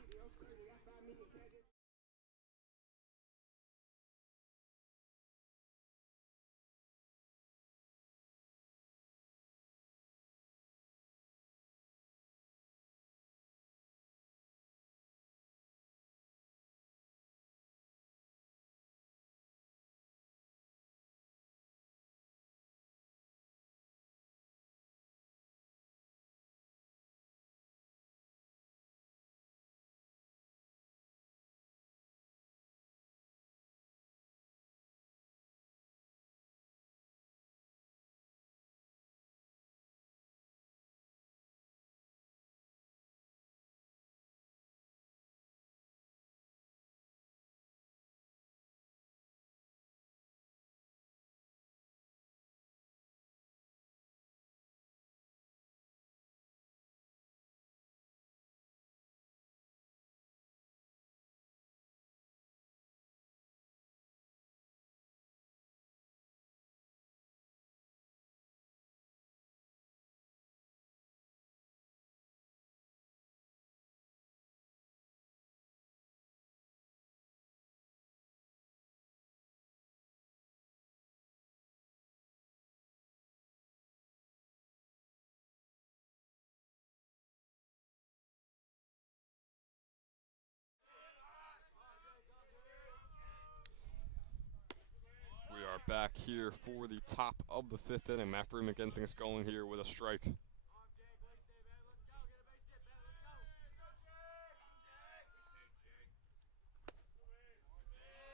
We are back here for the top of the 5th inning. Matt Freeman getting things going here with a strike.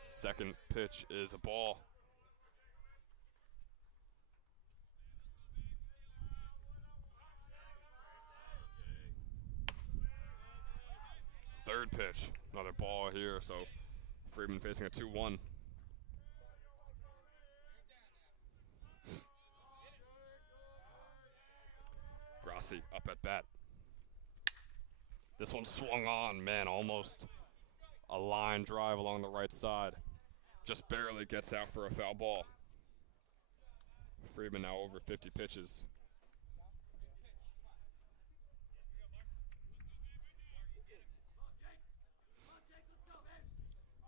Second pitch is a ball. Third pitch, another ball here, so Freeman facing a 2-1. Grassi up at bat. This one swung on, man, almost a line drive along the right side. Just barely gets out for a foul ball. Freeman now over 50 pitches.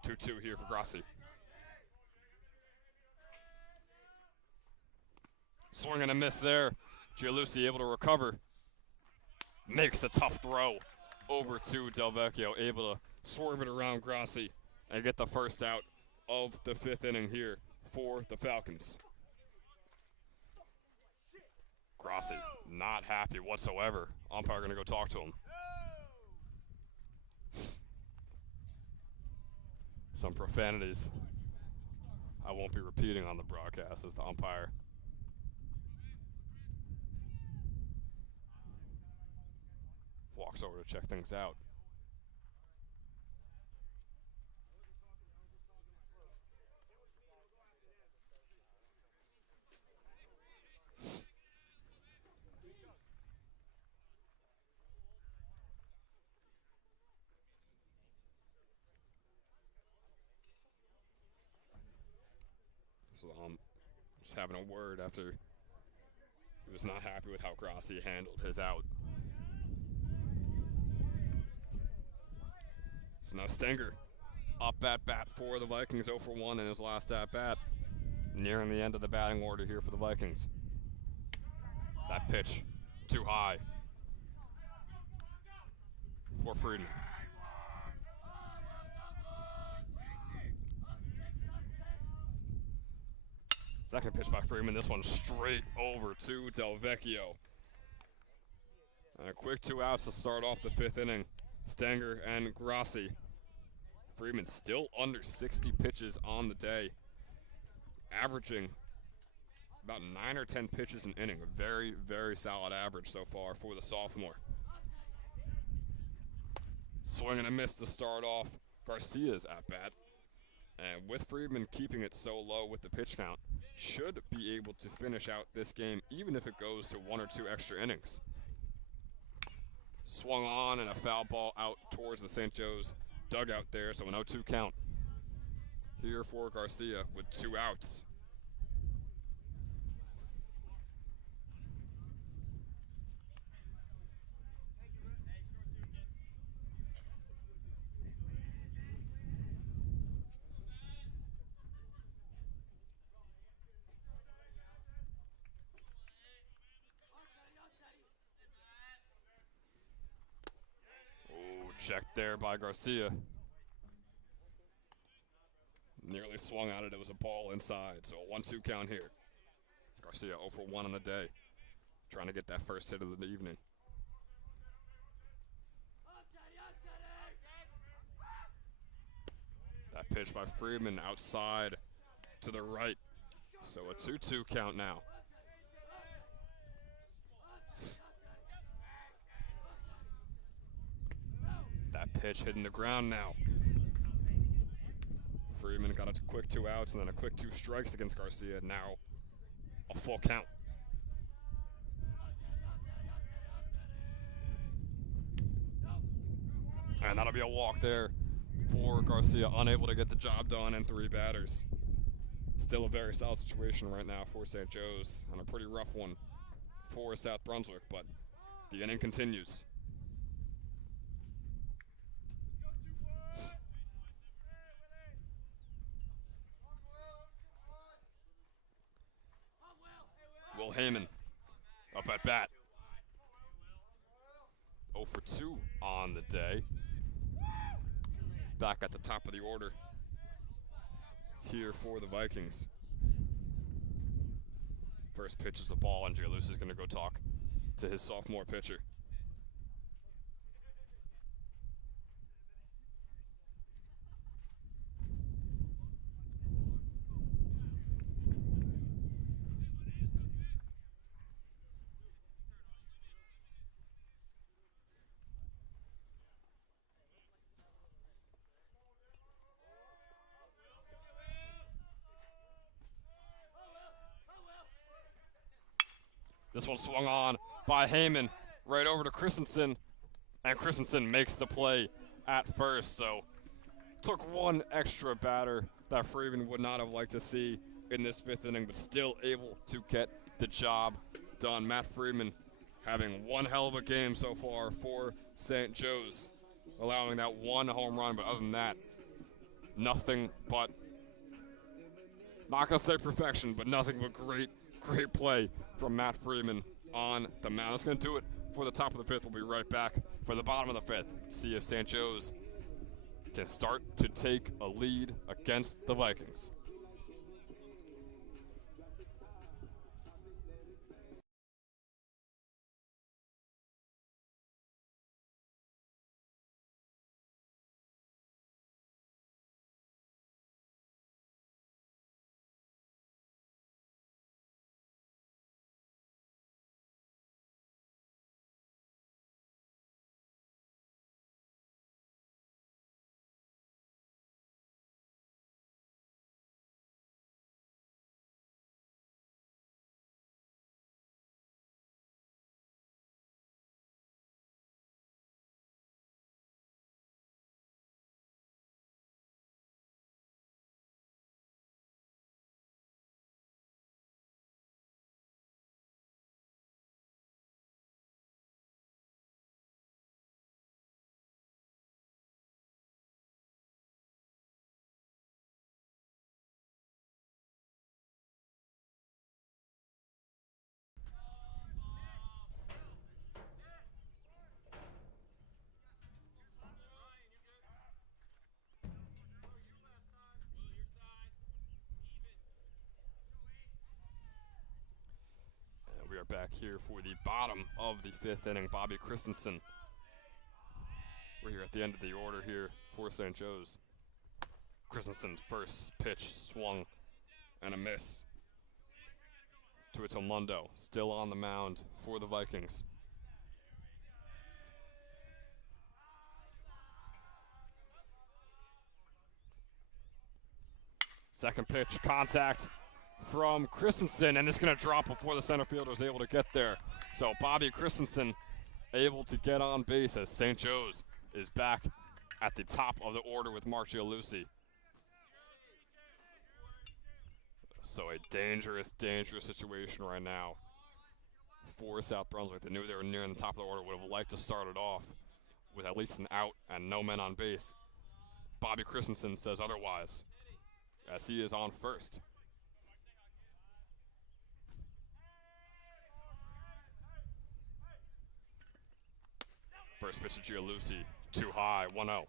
Two here for Grassi. Swing and a miss there. Gialusi able to recover. Makes the tough throw over to Delvecchio, able to swerve it around Grassi and get the first out of the 5th inning here for the Falcons. Grassi not happy whatsoever. Umpire going to go talk to him. Some profanities I won't be repeating on the broadcast as the umpire walks over to check things out. So just having a word after he was not happy with how Grassi handled his out. So now Stenger up at bat for the Vikings, 0 for 1 in his last at bat. Nearing the end of the batting order here for the Vikings. That pitch too high for Frieden. Second pitch by Freeman. This one straight over to Delvecchio. And a quick 2 outs to start off the 5th inning Stanger and Grassi. Freeman still under 60 pitches on the day, averaging about 9 or 10 pitches an inning. A very, very solid average so far for the sophomore. Swing and a miss to start off Garcia's at bat. And with Freeman keeping it so low with the pitch count, should be able to finish out this game even if it goes to 1 or 2 extra innings. Swung on and a foul ball out towards the St. Joe's dugout there, so an 0-2 count here for Garcia with 2 outs. Checked there by Garcia. Nearly swung at it. It was a ball inside, so a 1-2 count here. Garcia 0 for 1 on the day, trying to get that first hit of the evening. That pitch by Freeman outside to the right, so a 2-2 count now. That pitch hitting the ground now. Freeman got a quick 2 outs and then a quick 2 strikes against Garcia. Now a full count. And that'll be a walk there for Garcia, unable to get the job done in 3 batters. Still a very solid situation right now for St. Joe's, and a pretty rough one for South Brunswick, but the inning continues. Will Heyman up at bat. 0 for 2 on the day. Back at the top of the order here for the Vikings. First pitch is a ball, and Jay Luce is going to go talk to his sophomore pitcher. This one swung on by Heyman right over to Christensen, and Christensen makes the play at first. So took one extra batter that Freeman would not have liked to see in this 5th inning, but still able to get the job done. Matt Freeman having one hell of a game so far for St. Joe's, allowing that 1 home run, but other than that, nothing but, not gonna say perfection, but nothing but great play from Matt Freeman on the mound. That's going to do it for the top of the 5th. We'll be right back for the bottom of the 5th. See if St. Joe's can start to take a lead against the Vikings. We are back here for the bottom of the 5th inning. Bobby Christensen We're here at the end of the order here for St. Joe's. Christensen's first pitch swung and a miss. Tuitomundo still on the mound for the Vikings. Second pitch, contact from Christensen, and it's going to drop before the center fielder is able to get there. So Bobby Christensen able to get on base as St. Joe's is back at the top of the order with Mark Gialusi. So a dangerous, dangerous situation right now for South Brunswick. They knew they were nearing the top of the order, would have liked to start it off with at least an out and no men on base. Bobby Christensen says otherwise, as he is on first. First pitch to Gialusi, too high, 1-0.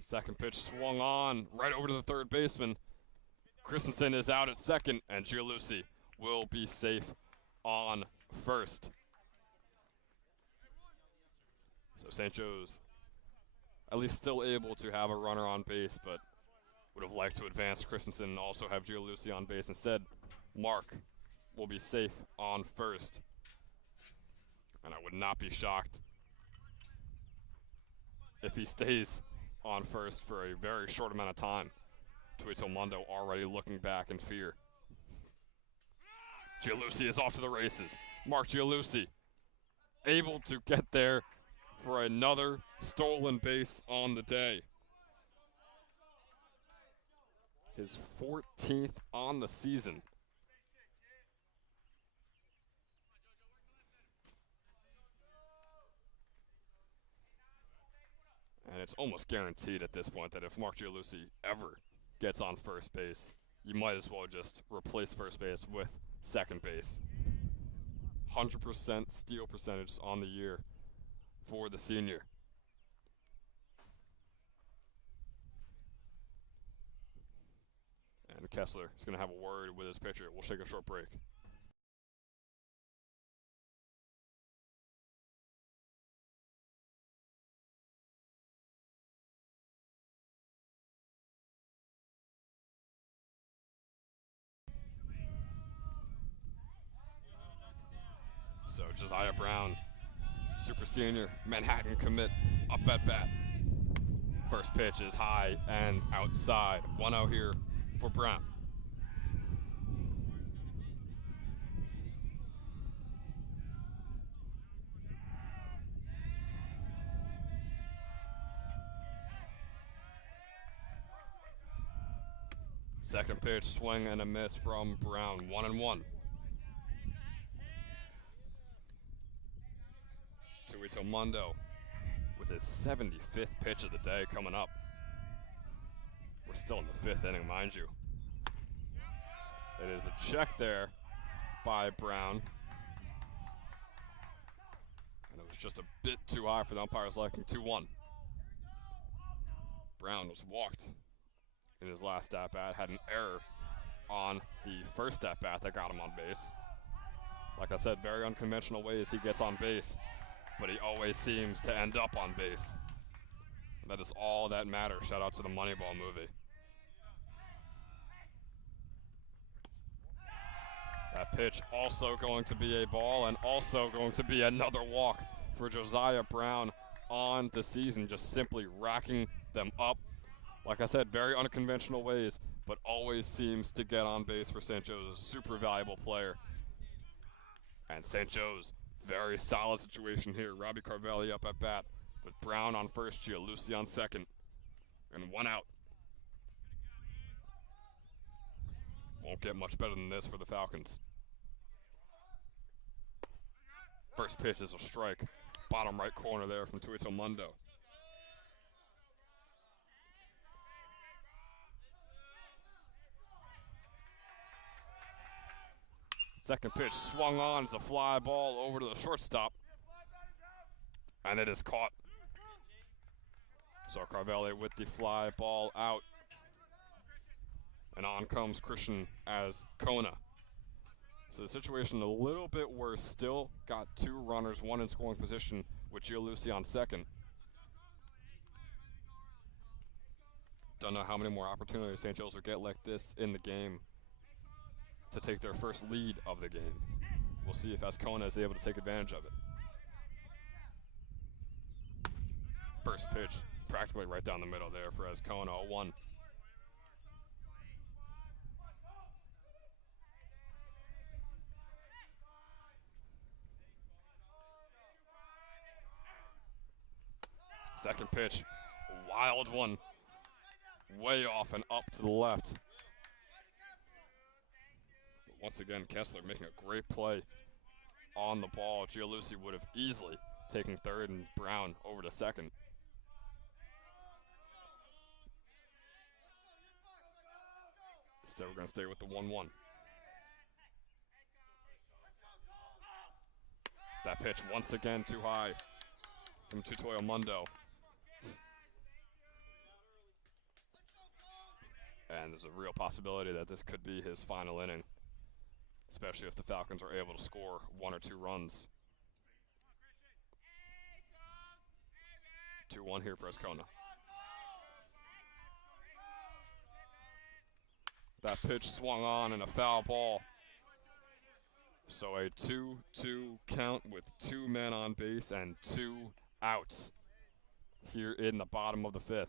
Second pitch swung on, right over to the third baseman. Christensen is out at second, and Gialusi will be safe on first. So St. Joe's at least still able to have a runner on base, but would have liked to advance Christensen and also have Gialusi on base. Instead, Mark will be safe on first. And I would not be shocked if he stays on first for a very short amount of time. Tuitomundo already looking back in fear. Gialusi is off to the races. Mark Gialusi able to get there for another stolen base on the day. His 14th on the season. And it's almost guaranteed at this point that if Mark Gialusi ever gets on first base, you might as well just replace first base with second base. 100% steal percentage on the year for the senior. And Kessler is going to have a word with his pitcher. We'll take a short break. So Josiah Brown, super senior, Manhattan commit, up at bat. First pitch is high and outside. 1-0 here for Brown. Second pitch, swing and a miss from Brown. 1-1. Tuitomundo with his 75th pitch of the day coming up. We're still in the 5th inning, mind you. It is a check there by Brown. And it was just a bit too high for the umpire's liking. 2-1. Brown was walked in his last at-bat, had an error on the first at-bat that got him on base. Like I said, very unconventional ways he gets on base, but he always seems to end up on base. That is all that matters. Shout out to the Moneyball movie. That pitch also going to be a ball and also going to be another walk for Josiah Brown on the season, just simply racking them up. Like I said, very unconventional ways, but always seems to get on base for St. Joe's. A super valuable player. And St. Joe's, very solid situation here. Robbie Carvelli up at bat with Brown on first, Gialusi on second, and 1 out. Won't get much better than this for the Falcons. First pitch is a strike. Bottom right corner there from Tuitomundo. Second pitch swung on as a fly ball over to the shortstop. And it is caught. So Carvelli with the fly ball out. And on comes Christian as Kona. So the situation a little bit worse. Still got two runners, one in scoring position with Gianluci on second. Don't know how many more opportunities St. Joe's will get like this in the game to take their first lead of the game. We'll see if Ascona is able to take advantage of it. First pitch, practically right down the middle there for Ascona, 0-1. Second pitch, wild one, way off and up to the left. But once again, Kessler making a great play on the ball. Gianluci would have easily taken third and Brown over to second. Instead, we're going to stay with the 1-1. That pitch once again too high from Tutoyo Mundo. And there's a real possibility that this could be his final inning, especially if the Falcons are able to score 1 or 2 runs. 2-1 here for Ascona. That pitch swung on and a foul ball. So a 2-2 count with 2 men on base and 2 outs here in the bottom of the 5th.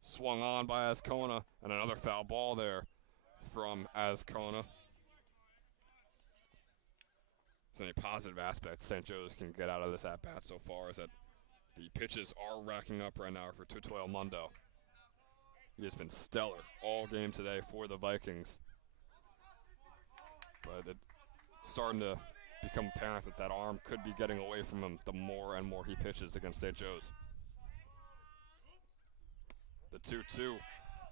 Swung on by Ascona, and another foul ball there from Ascona. If there's any positive aspect St. Joe's can get out of this at-bat so far is that the pitches are racking up right now for Tutoyo Mundo. He has been stellar all game today for the Vikings. But it's starting to become apparent that that arm could be getting away from him the more and more he pitches against St. Joe's. The 2-2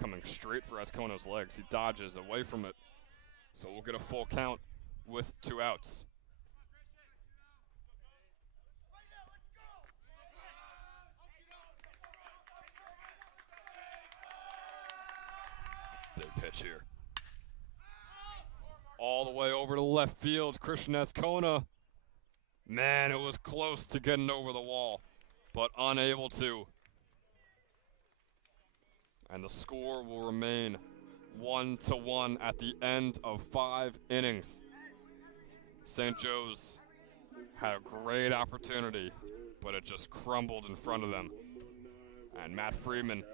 coming straight for Ascona's legs. He dodges away from it. So we'll get a full count with 2 outs. Big pitch here. All the way over to left field, Christian Ascona. Man, it was close to getting over the wall, but unable to. And the score will remain 1-1 at the end of 5 innings. St. Joe's had a great opportunity, but it just crumbled in front of them. And Matt Freeman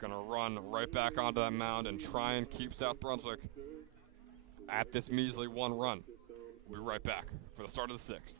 gonna run right back onto that mound and try and keep South Brunswick at this measly 1 run. We'll be right back for the start of the 6th.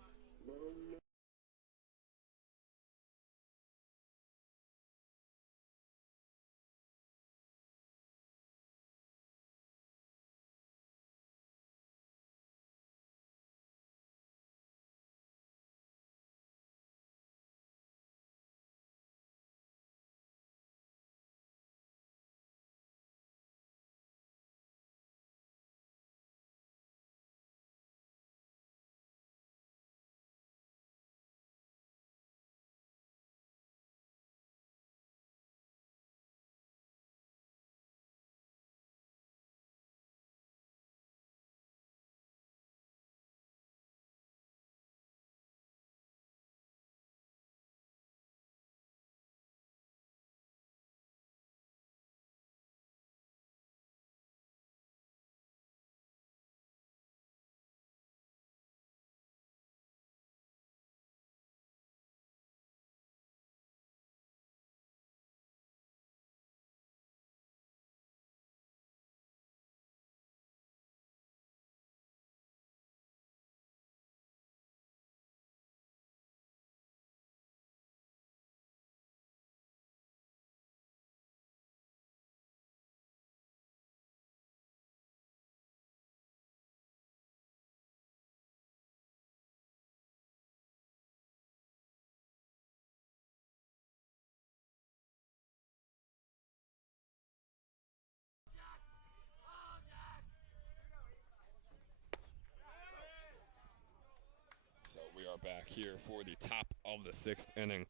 We are back here for the top of the 6th inning.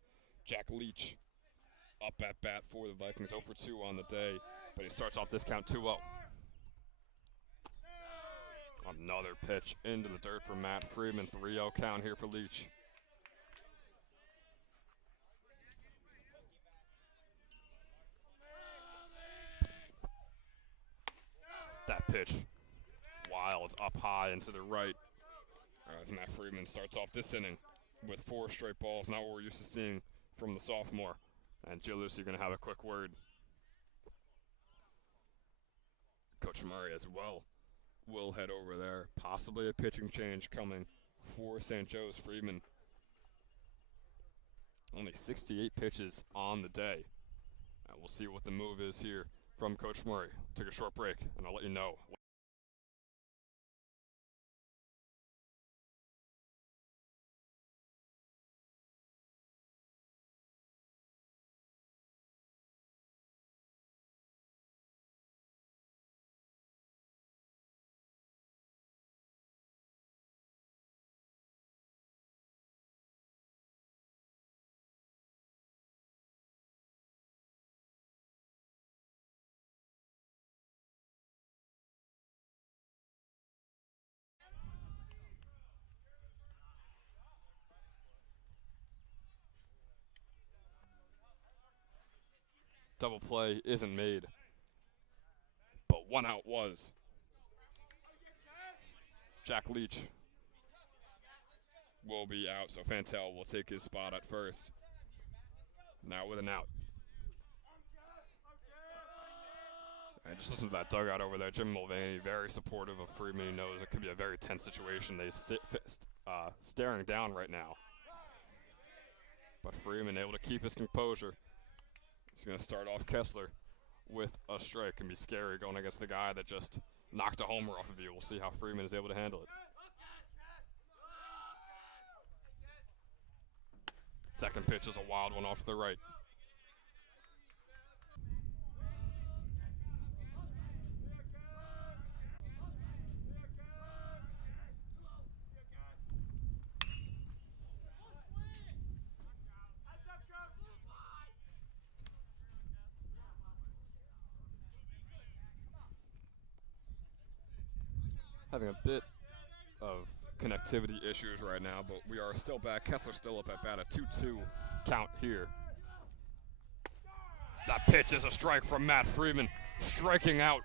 Jack Leach up at bat for the Vikings, 0 for 2 on the day, but he starts off this count 2-0. Another pitch into the dirt for Matt Freeman, 3-0 count here for Leach. That pitch, wild, up high into the right. As Matt Freeman starts off this inning with 4 straight balls, not what we're used to seeing from the sophomore. And Joe Lucy going to have a quick word. Coach Murray as well will head over there. Possibly a pitching change coming for St. Joe's. Freeman. Only 68 pitches on the day. And we'll see what the move is here from Coach Murray. Take a short break, and I'll let you know. Double play isn't made, but 1 out was. Jack Leach will be out, so Fantel will take his spot at first. Now with an out. And just listen to that dugout over there. Jim Mulvaney, very supportive of Freeman. He knows it could be a very tense situation. They staring down right now. But Freeman able to keep his composure. He's going to start off Kessler with a strike. Can be scary going against the guy that just knocked a homer off of you. We'll see how Freeman is able to handle it. Second pitch is a wild one off to the right. Having a bit of connectivity issues right now, but we are still back. Kessler still up at bat, a 2-2 count here. That pitch is a strike from Matt Freeman, striking out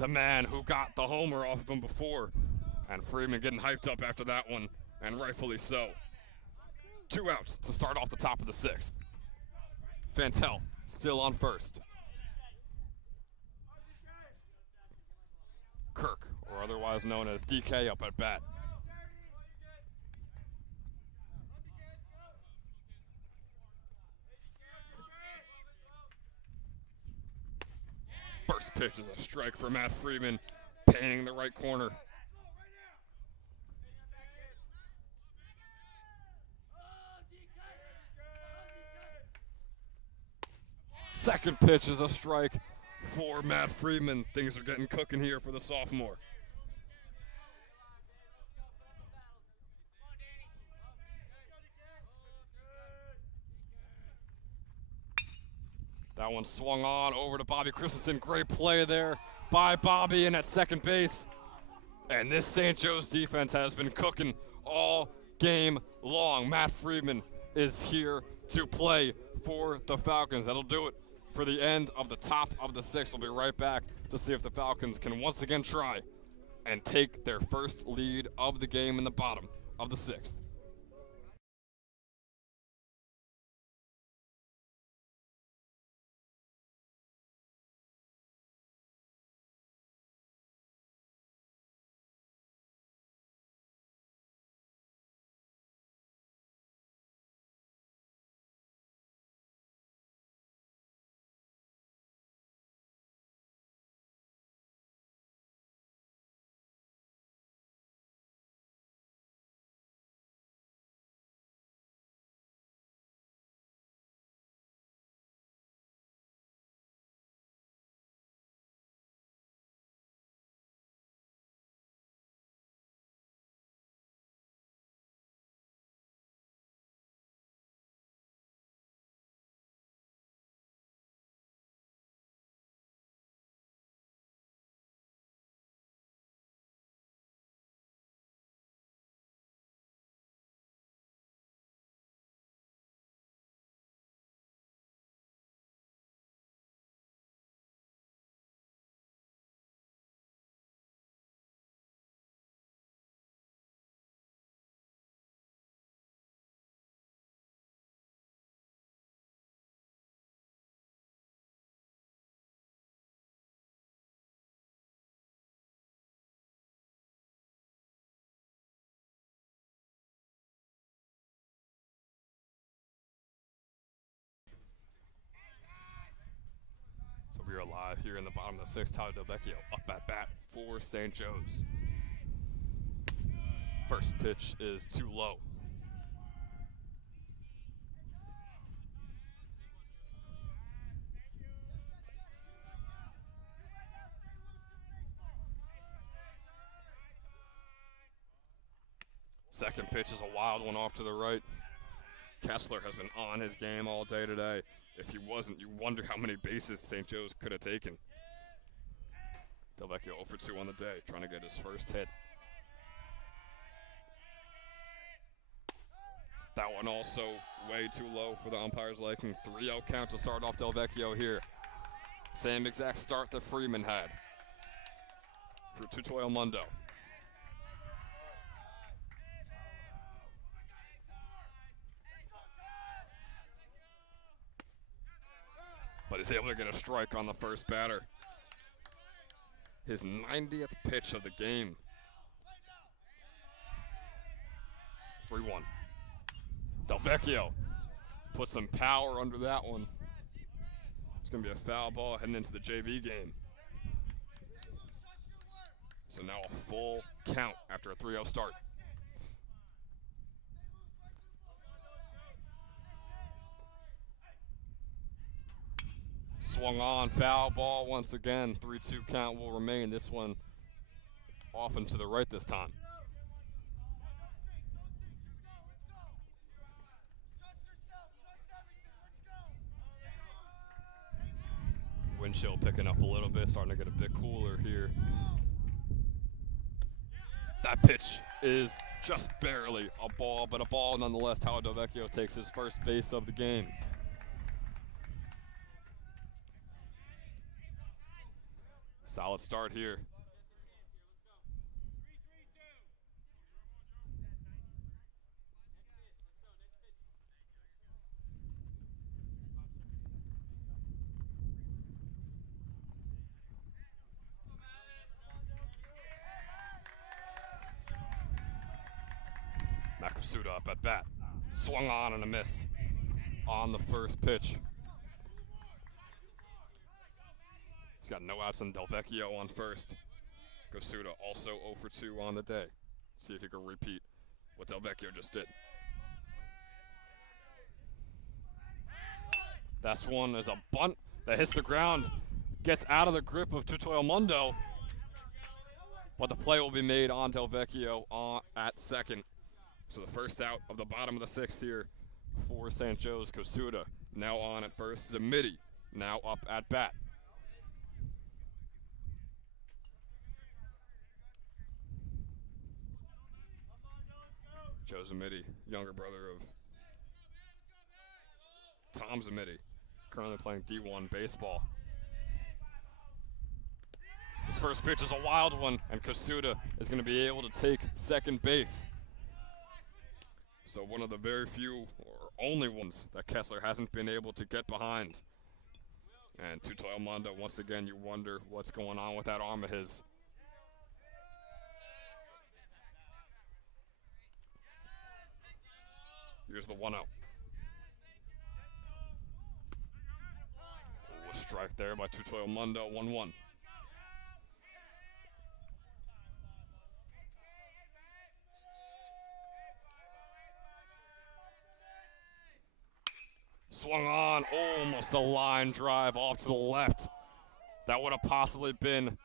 the man who got the homer off of him before. And Freeman getting hyped up after that one, and rightfully so. 2 outs to start off the top of the 6th. Fantel still on first. Kirk, or otherwise known as DK, up at bat. First pitch is a strike for Matt Freeman, painting the right corner. Second pitch is a strike for Matt Freeman. Things are getting cooking here for the sophomore. That one swung on over to Bobby Christensen. Great play there by Bobby in at second base. And this St. Joe's defense has been cooking all game long. Matt Freeman is here to play for the Falcons. That'll do it for the end of the top of the 6th. We'll be right back to see if the Falcons can once again try and take their first lead of the game in the bottom of the 6th. drive here in the bottom of the sixth. Tyler Delvecchio up at bat for St. Joe's. First pitch is too low. Second pitch is a wild one off to the right. Kessler has been on his game all day today. If he wasn't, you wonder how many bases St. Joe's could have taken. Delvecchio 0 for 2 on the day, trying to get his first hit. That one also way too low for the umpire's liking. 3-0 count to start off Delvecchio here. Same exact start that Freeman had for Tutoyo Mundo. But he's able to get a strike on the first batter. His 90th pitch of the game. 3-1. Delvecchio put some power under that one. It's going to be a foul ball heading into the JV game. So now a full count after a 3-0 start. Swung on, foul ball once again. 3-2 count will remain. This one off and to the right this time. Wind chill picking up a little bit, starting to get a bit cooler here. That pitch is just barely a ball, but a ball nonetheless. Tyler Delvecchio takes his first base of the game. Solid start here. Makasuda up at bat. Swung on and a miss on the first pitch. He's got no outs on Delvecchio on first. Gosuda also 0 for 2 on the day. See if he can repeat what Delvecchio just did. This one is a bunt that hits the ground, gets out of the grip of Tutoyo Mundo, but the play will be made on Delvecchio at second. So the first out of the bottom of the sixth here for St. Joe's. Kosuda now on at first. Zamiti now up at bat. Joe Zamiti, younger brother of Tom Zamiti, currently playing D1 baseball. His first pitch is a wild one, and Kosuda is going to be able to take second base. So one of the very few, or only ones, that Kessler hasn't been able to get behind. And Tutoyo Mundo, once again, you wonder what's going on with that arm of his. Here's the 1-0. A strike there by Tutoyo Mundo, 1-1. Swung on, almost a line drive off to the left. That would have possibly been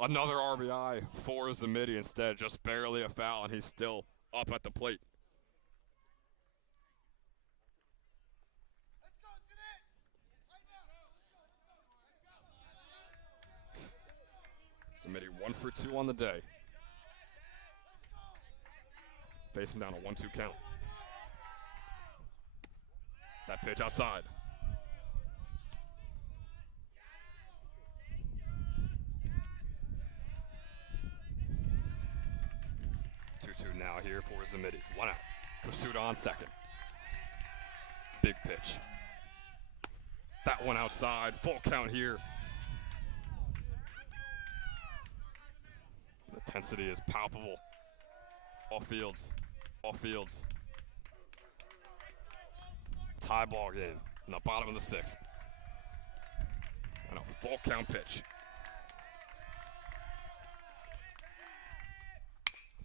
another RBI for Zamiti. Instead, just barely a foul, and he's still up at the plate. Zamiti 1 for 2 on the day. Facing down a 1-2 count. That pitch outside. 2-2 now here for Zamiti. 1 out. Kosuda on second. Big pitch. That one outside. Full count here. The intensity is palpable. All fields. All fields. Tie ball game in the bottom of the sixth. And a Full count pitch.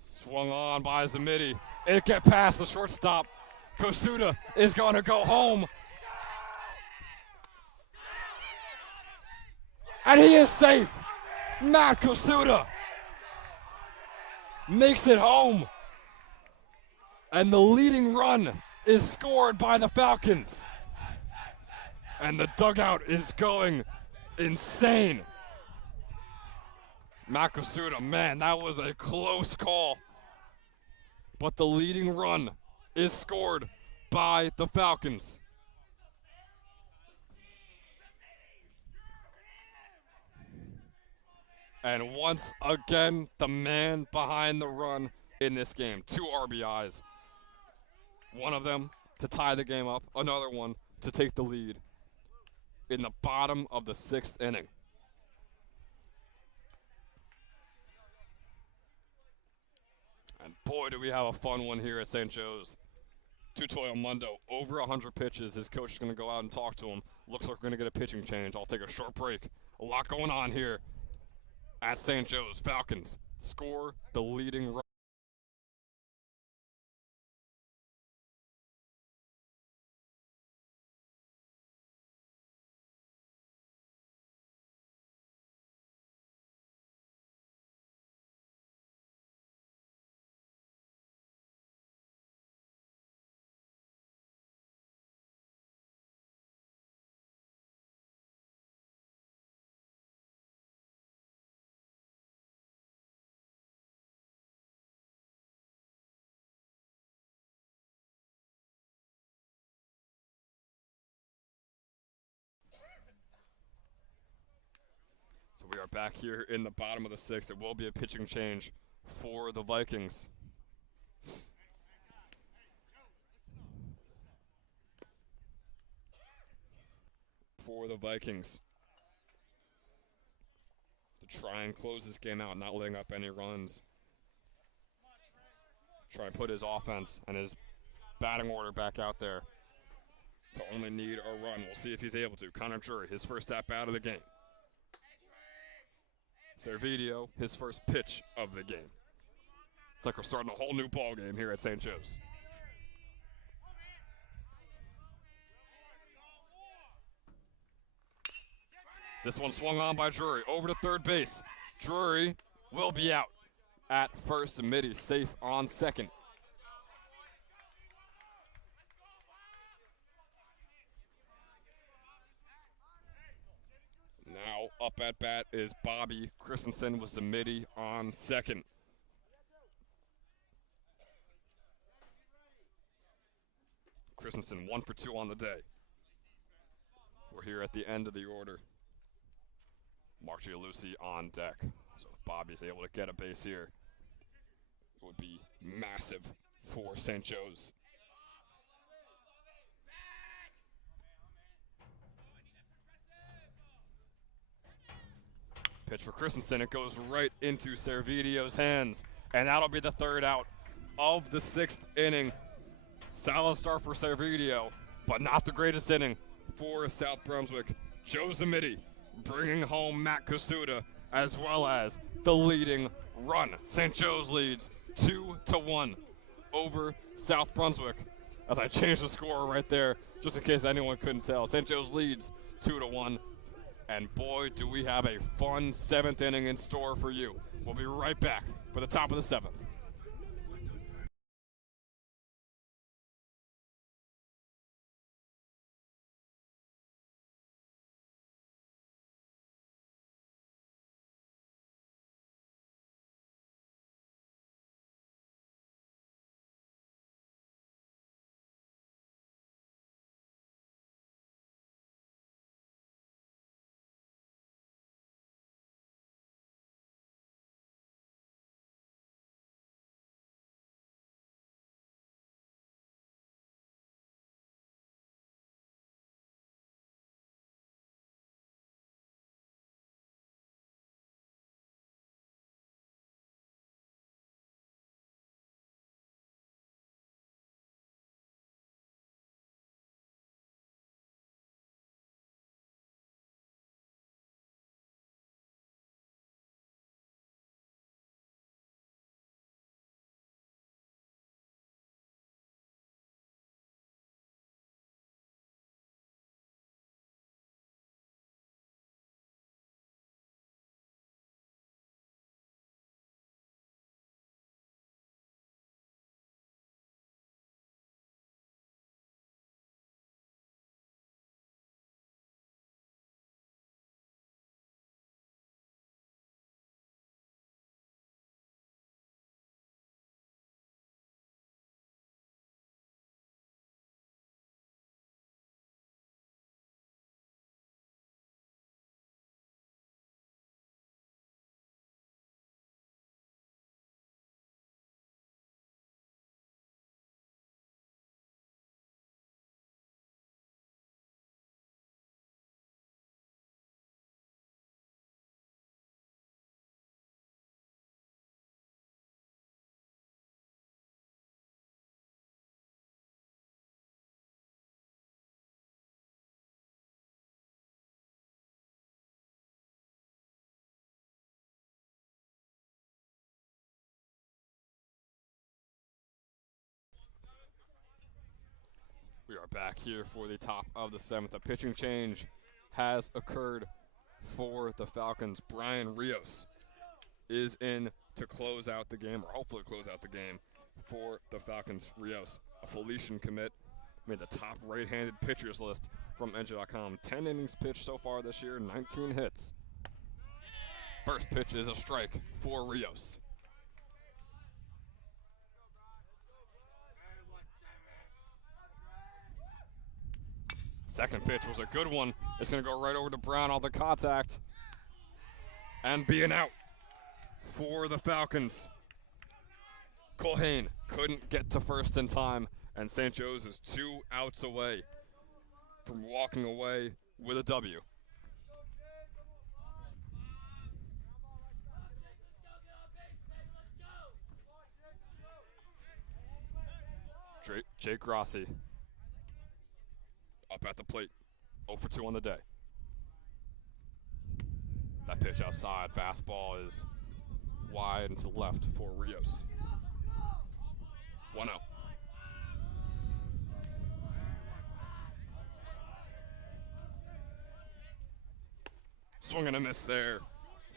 Swung on by Zamiti. It get past the shortstop. Kosuda is going to go home. And he is safe. Matt Kosuda makes it home. And the leading run is scored by the Falcons. And the dugout is going insane. Matt Kosuda, man, that was a close call. But the leading run is scored by the Falcons. And once again, the man behind the run in this game. 2 RBIs. One of them to tie the game up, another one to take the lead in the bottom of the 6th inning. And boy, do we have a fun one here at St. Joe's. Tutoyo Mundo, over 100 pitches. His coach is going to go out and talk to him. Looks like we're going to get a pitching change. I'll take a short break. A lot going on here at St. Joe's. Falcons score the leading run. So we are back here in the bottom of the 6th. It will be a pitching change for the Vikings. To try and close this game out, not letting up any runs. Try and put his offense and his batting order back out there to only need a run. We'll see if he's able to. Connor Drury, his first at-bat of the game. Servideo, his first pitch of the game. It's like we're starting a whole new ball game here at St. Joe's. This one swung on by Drury, over to third base. Drury will be out at first. Zamiti safe on second. Now up at bat is Bobby Christensen with Zamiti on second. Christensen 1 for 2 on the day. We're here at the end of the order. Mark Gialusi on deck. So if Bobby's able to get a base here, it would be massive for St. Joe's. Pitch for Christensen. It goes right into Servidio's hands. And that'll be the third out of the 6th inning. Solid start for Servideo, but not the greatest inning for South Brunswick. Joe Zamiti bringing home Matt Kosuda as well as the leading run. St. Joe's leads 2-1 over South Brunswick. As I changed the score right there, just in case anyone couldn't tell. St. Joe's leads 2-1. And boy, do we have a fun 7th inning in store for you. We'll be right back for the top of the 7th. are back here for the top of the 7th. A pitching change has occurred for the Falcons. Brian Rios is in to close out the game, or hopefully close out the game for the Falcons. Rios, a Felician commit, made the top right-handed pitchers list from NJ.com. 10 innings pitched so far this year, 19 hits. First pitch is a strike for Rios. Second pitch was a good one. It's going to go right over to Brown on the contact. And be an out for the Falcons. Culhane couldn't get to first in time, and St. Joe's is 2 outs away from walking away with a W. Jake Rossi up at the plate, 0 for 2 on the day. That pitch outside, fastball is wide and to the left for Rios. 1-0. Swing and a miss there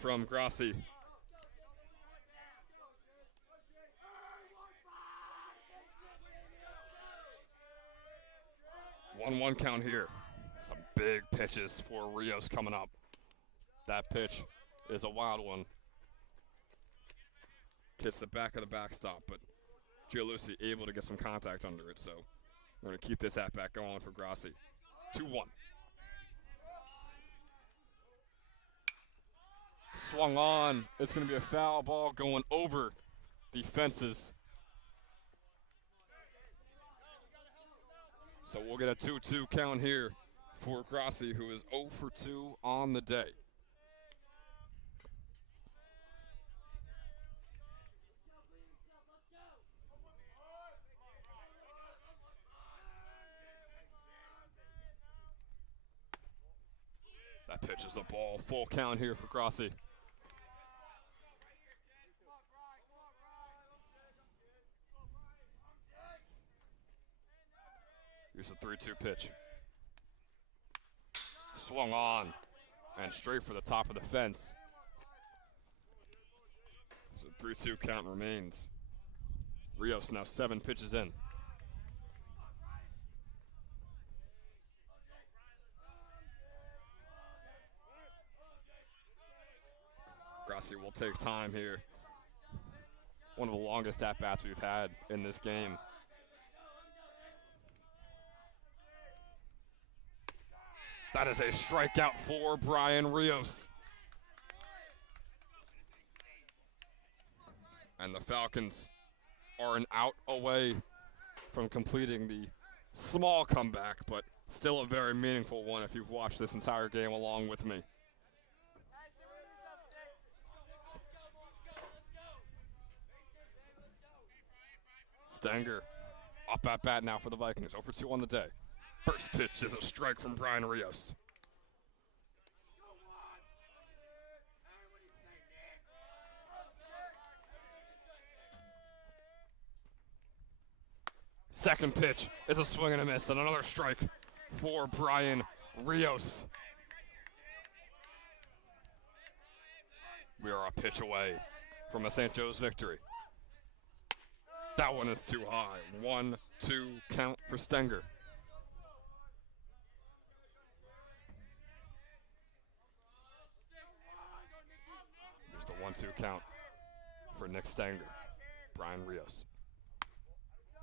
from Grassi. 1-1 count here. Some big pitches for Rios coming up. That pitch is a wild one. Hits the back of the backstop, but Gialusi able to get some contact under it, so we're going to keep this at-bat going for Grassi. 2-1. Swung on. It's going to be a foul ball going over the fences. So we'll get a 2-2 count here for Grassi, who is 0 for 2 on the day. That pitch is a ball. Full count here for Grassi. Here's a 3-2 pitch. Swung on and straight for the top of the fence. So 3-2 count remains. Rios now 7 pitches in. Grassi will take time here. One of the longest at-bats we've had in this game. That is a strikeout for Brian Rios. And the Falcons are an out away from completing the small comeback, but still a very meaningful one if you've watched this entire game along with me. Stenger up at bat now for the Vikings, 0 for 2 on the day. First pitch is a strike from Brian Rios. Second pitch is a swing and a miss, and another strike for Brian Rios. We are a pitch away from a St. Joe's victory. That one is too high. 1-2 count for Stenger. There's the 1-2 count for Nick Stenger. Brian Rios.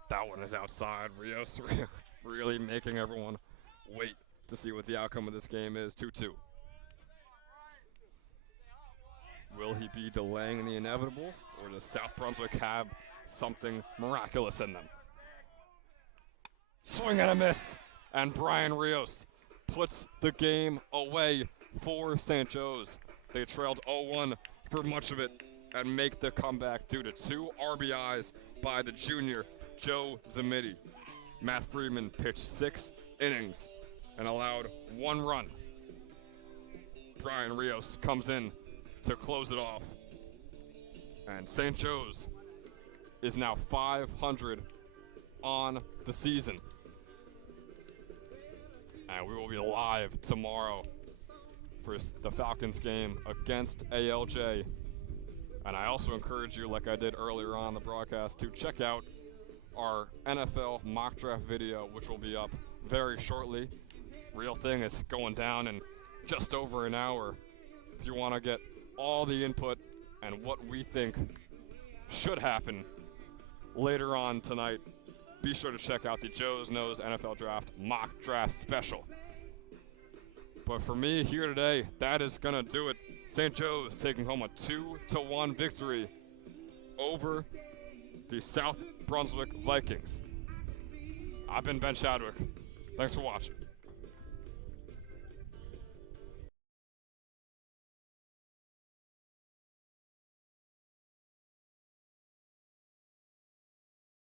That one is outside. Rios really making everyone wait to see what the outcome of this game is. 2-2. Will he be delaying the inevitable, or does South Brunswick have something miraculous in them? Swing and a miss, and Brian Rios puts the game away for St. Joe's. They trailed 0-1 for much of it and make the comeback due to 2 RBIs by the junior Joe Zamiti. Matt Friedman pitched 6 innings and allowed 1 run. Brian Rios comes in to close it off. And St. Joe's is now 500 on the season. And we will be live tomorrow for the Falcons game against ALJ. And I also encourage you, like I did earlier on the broadcast, to check out our NFL mock draft video, which will be up very shortly. Real thing is going down in just over an hour. If you want to get all the input and what we think should happen later on tonight, be sure to check out the Joe's Knows NFL Draft mock draft special. But for me here today, that is going to do it. St. Joe's taking home a 2-1 victory over the South Brunswick Vikings. I've been Ben Chadwick. Thanks for watching.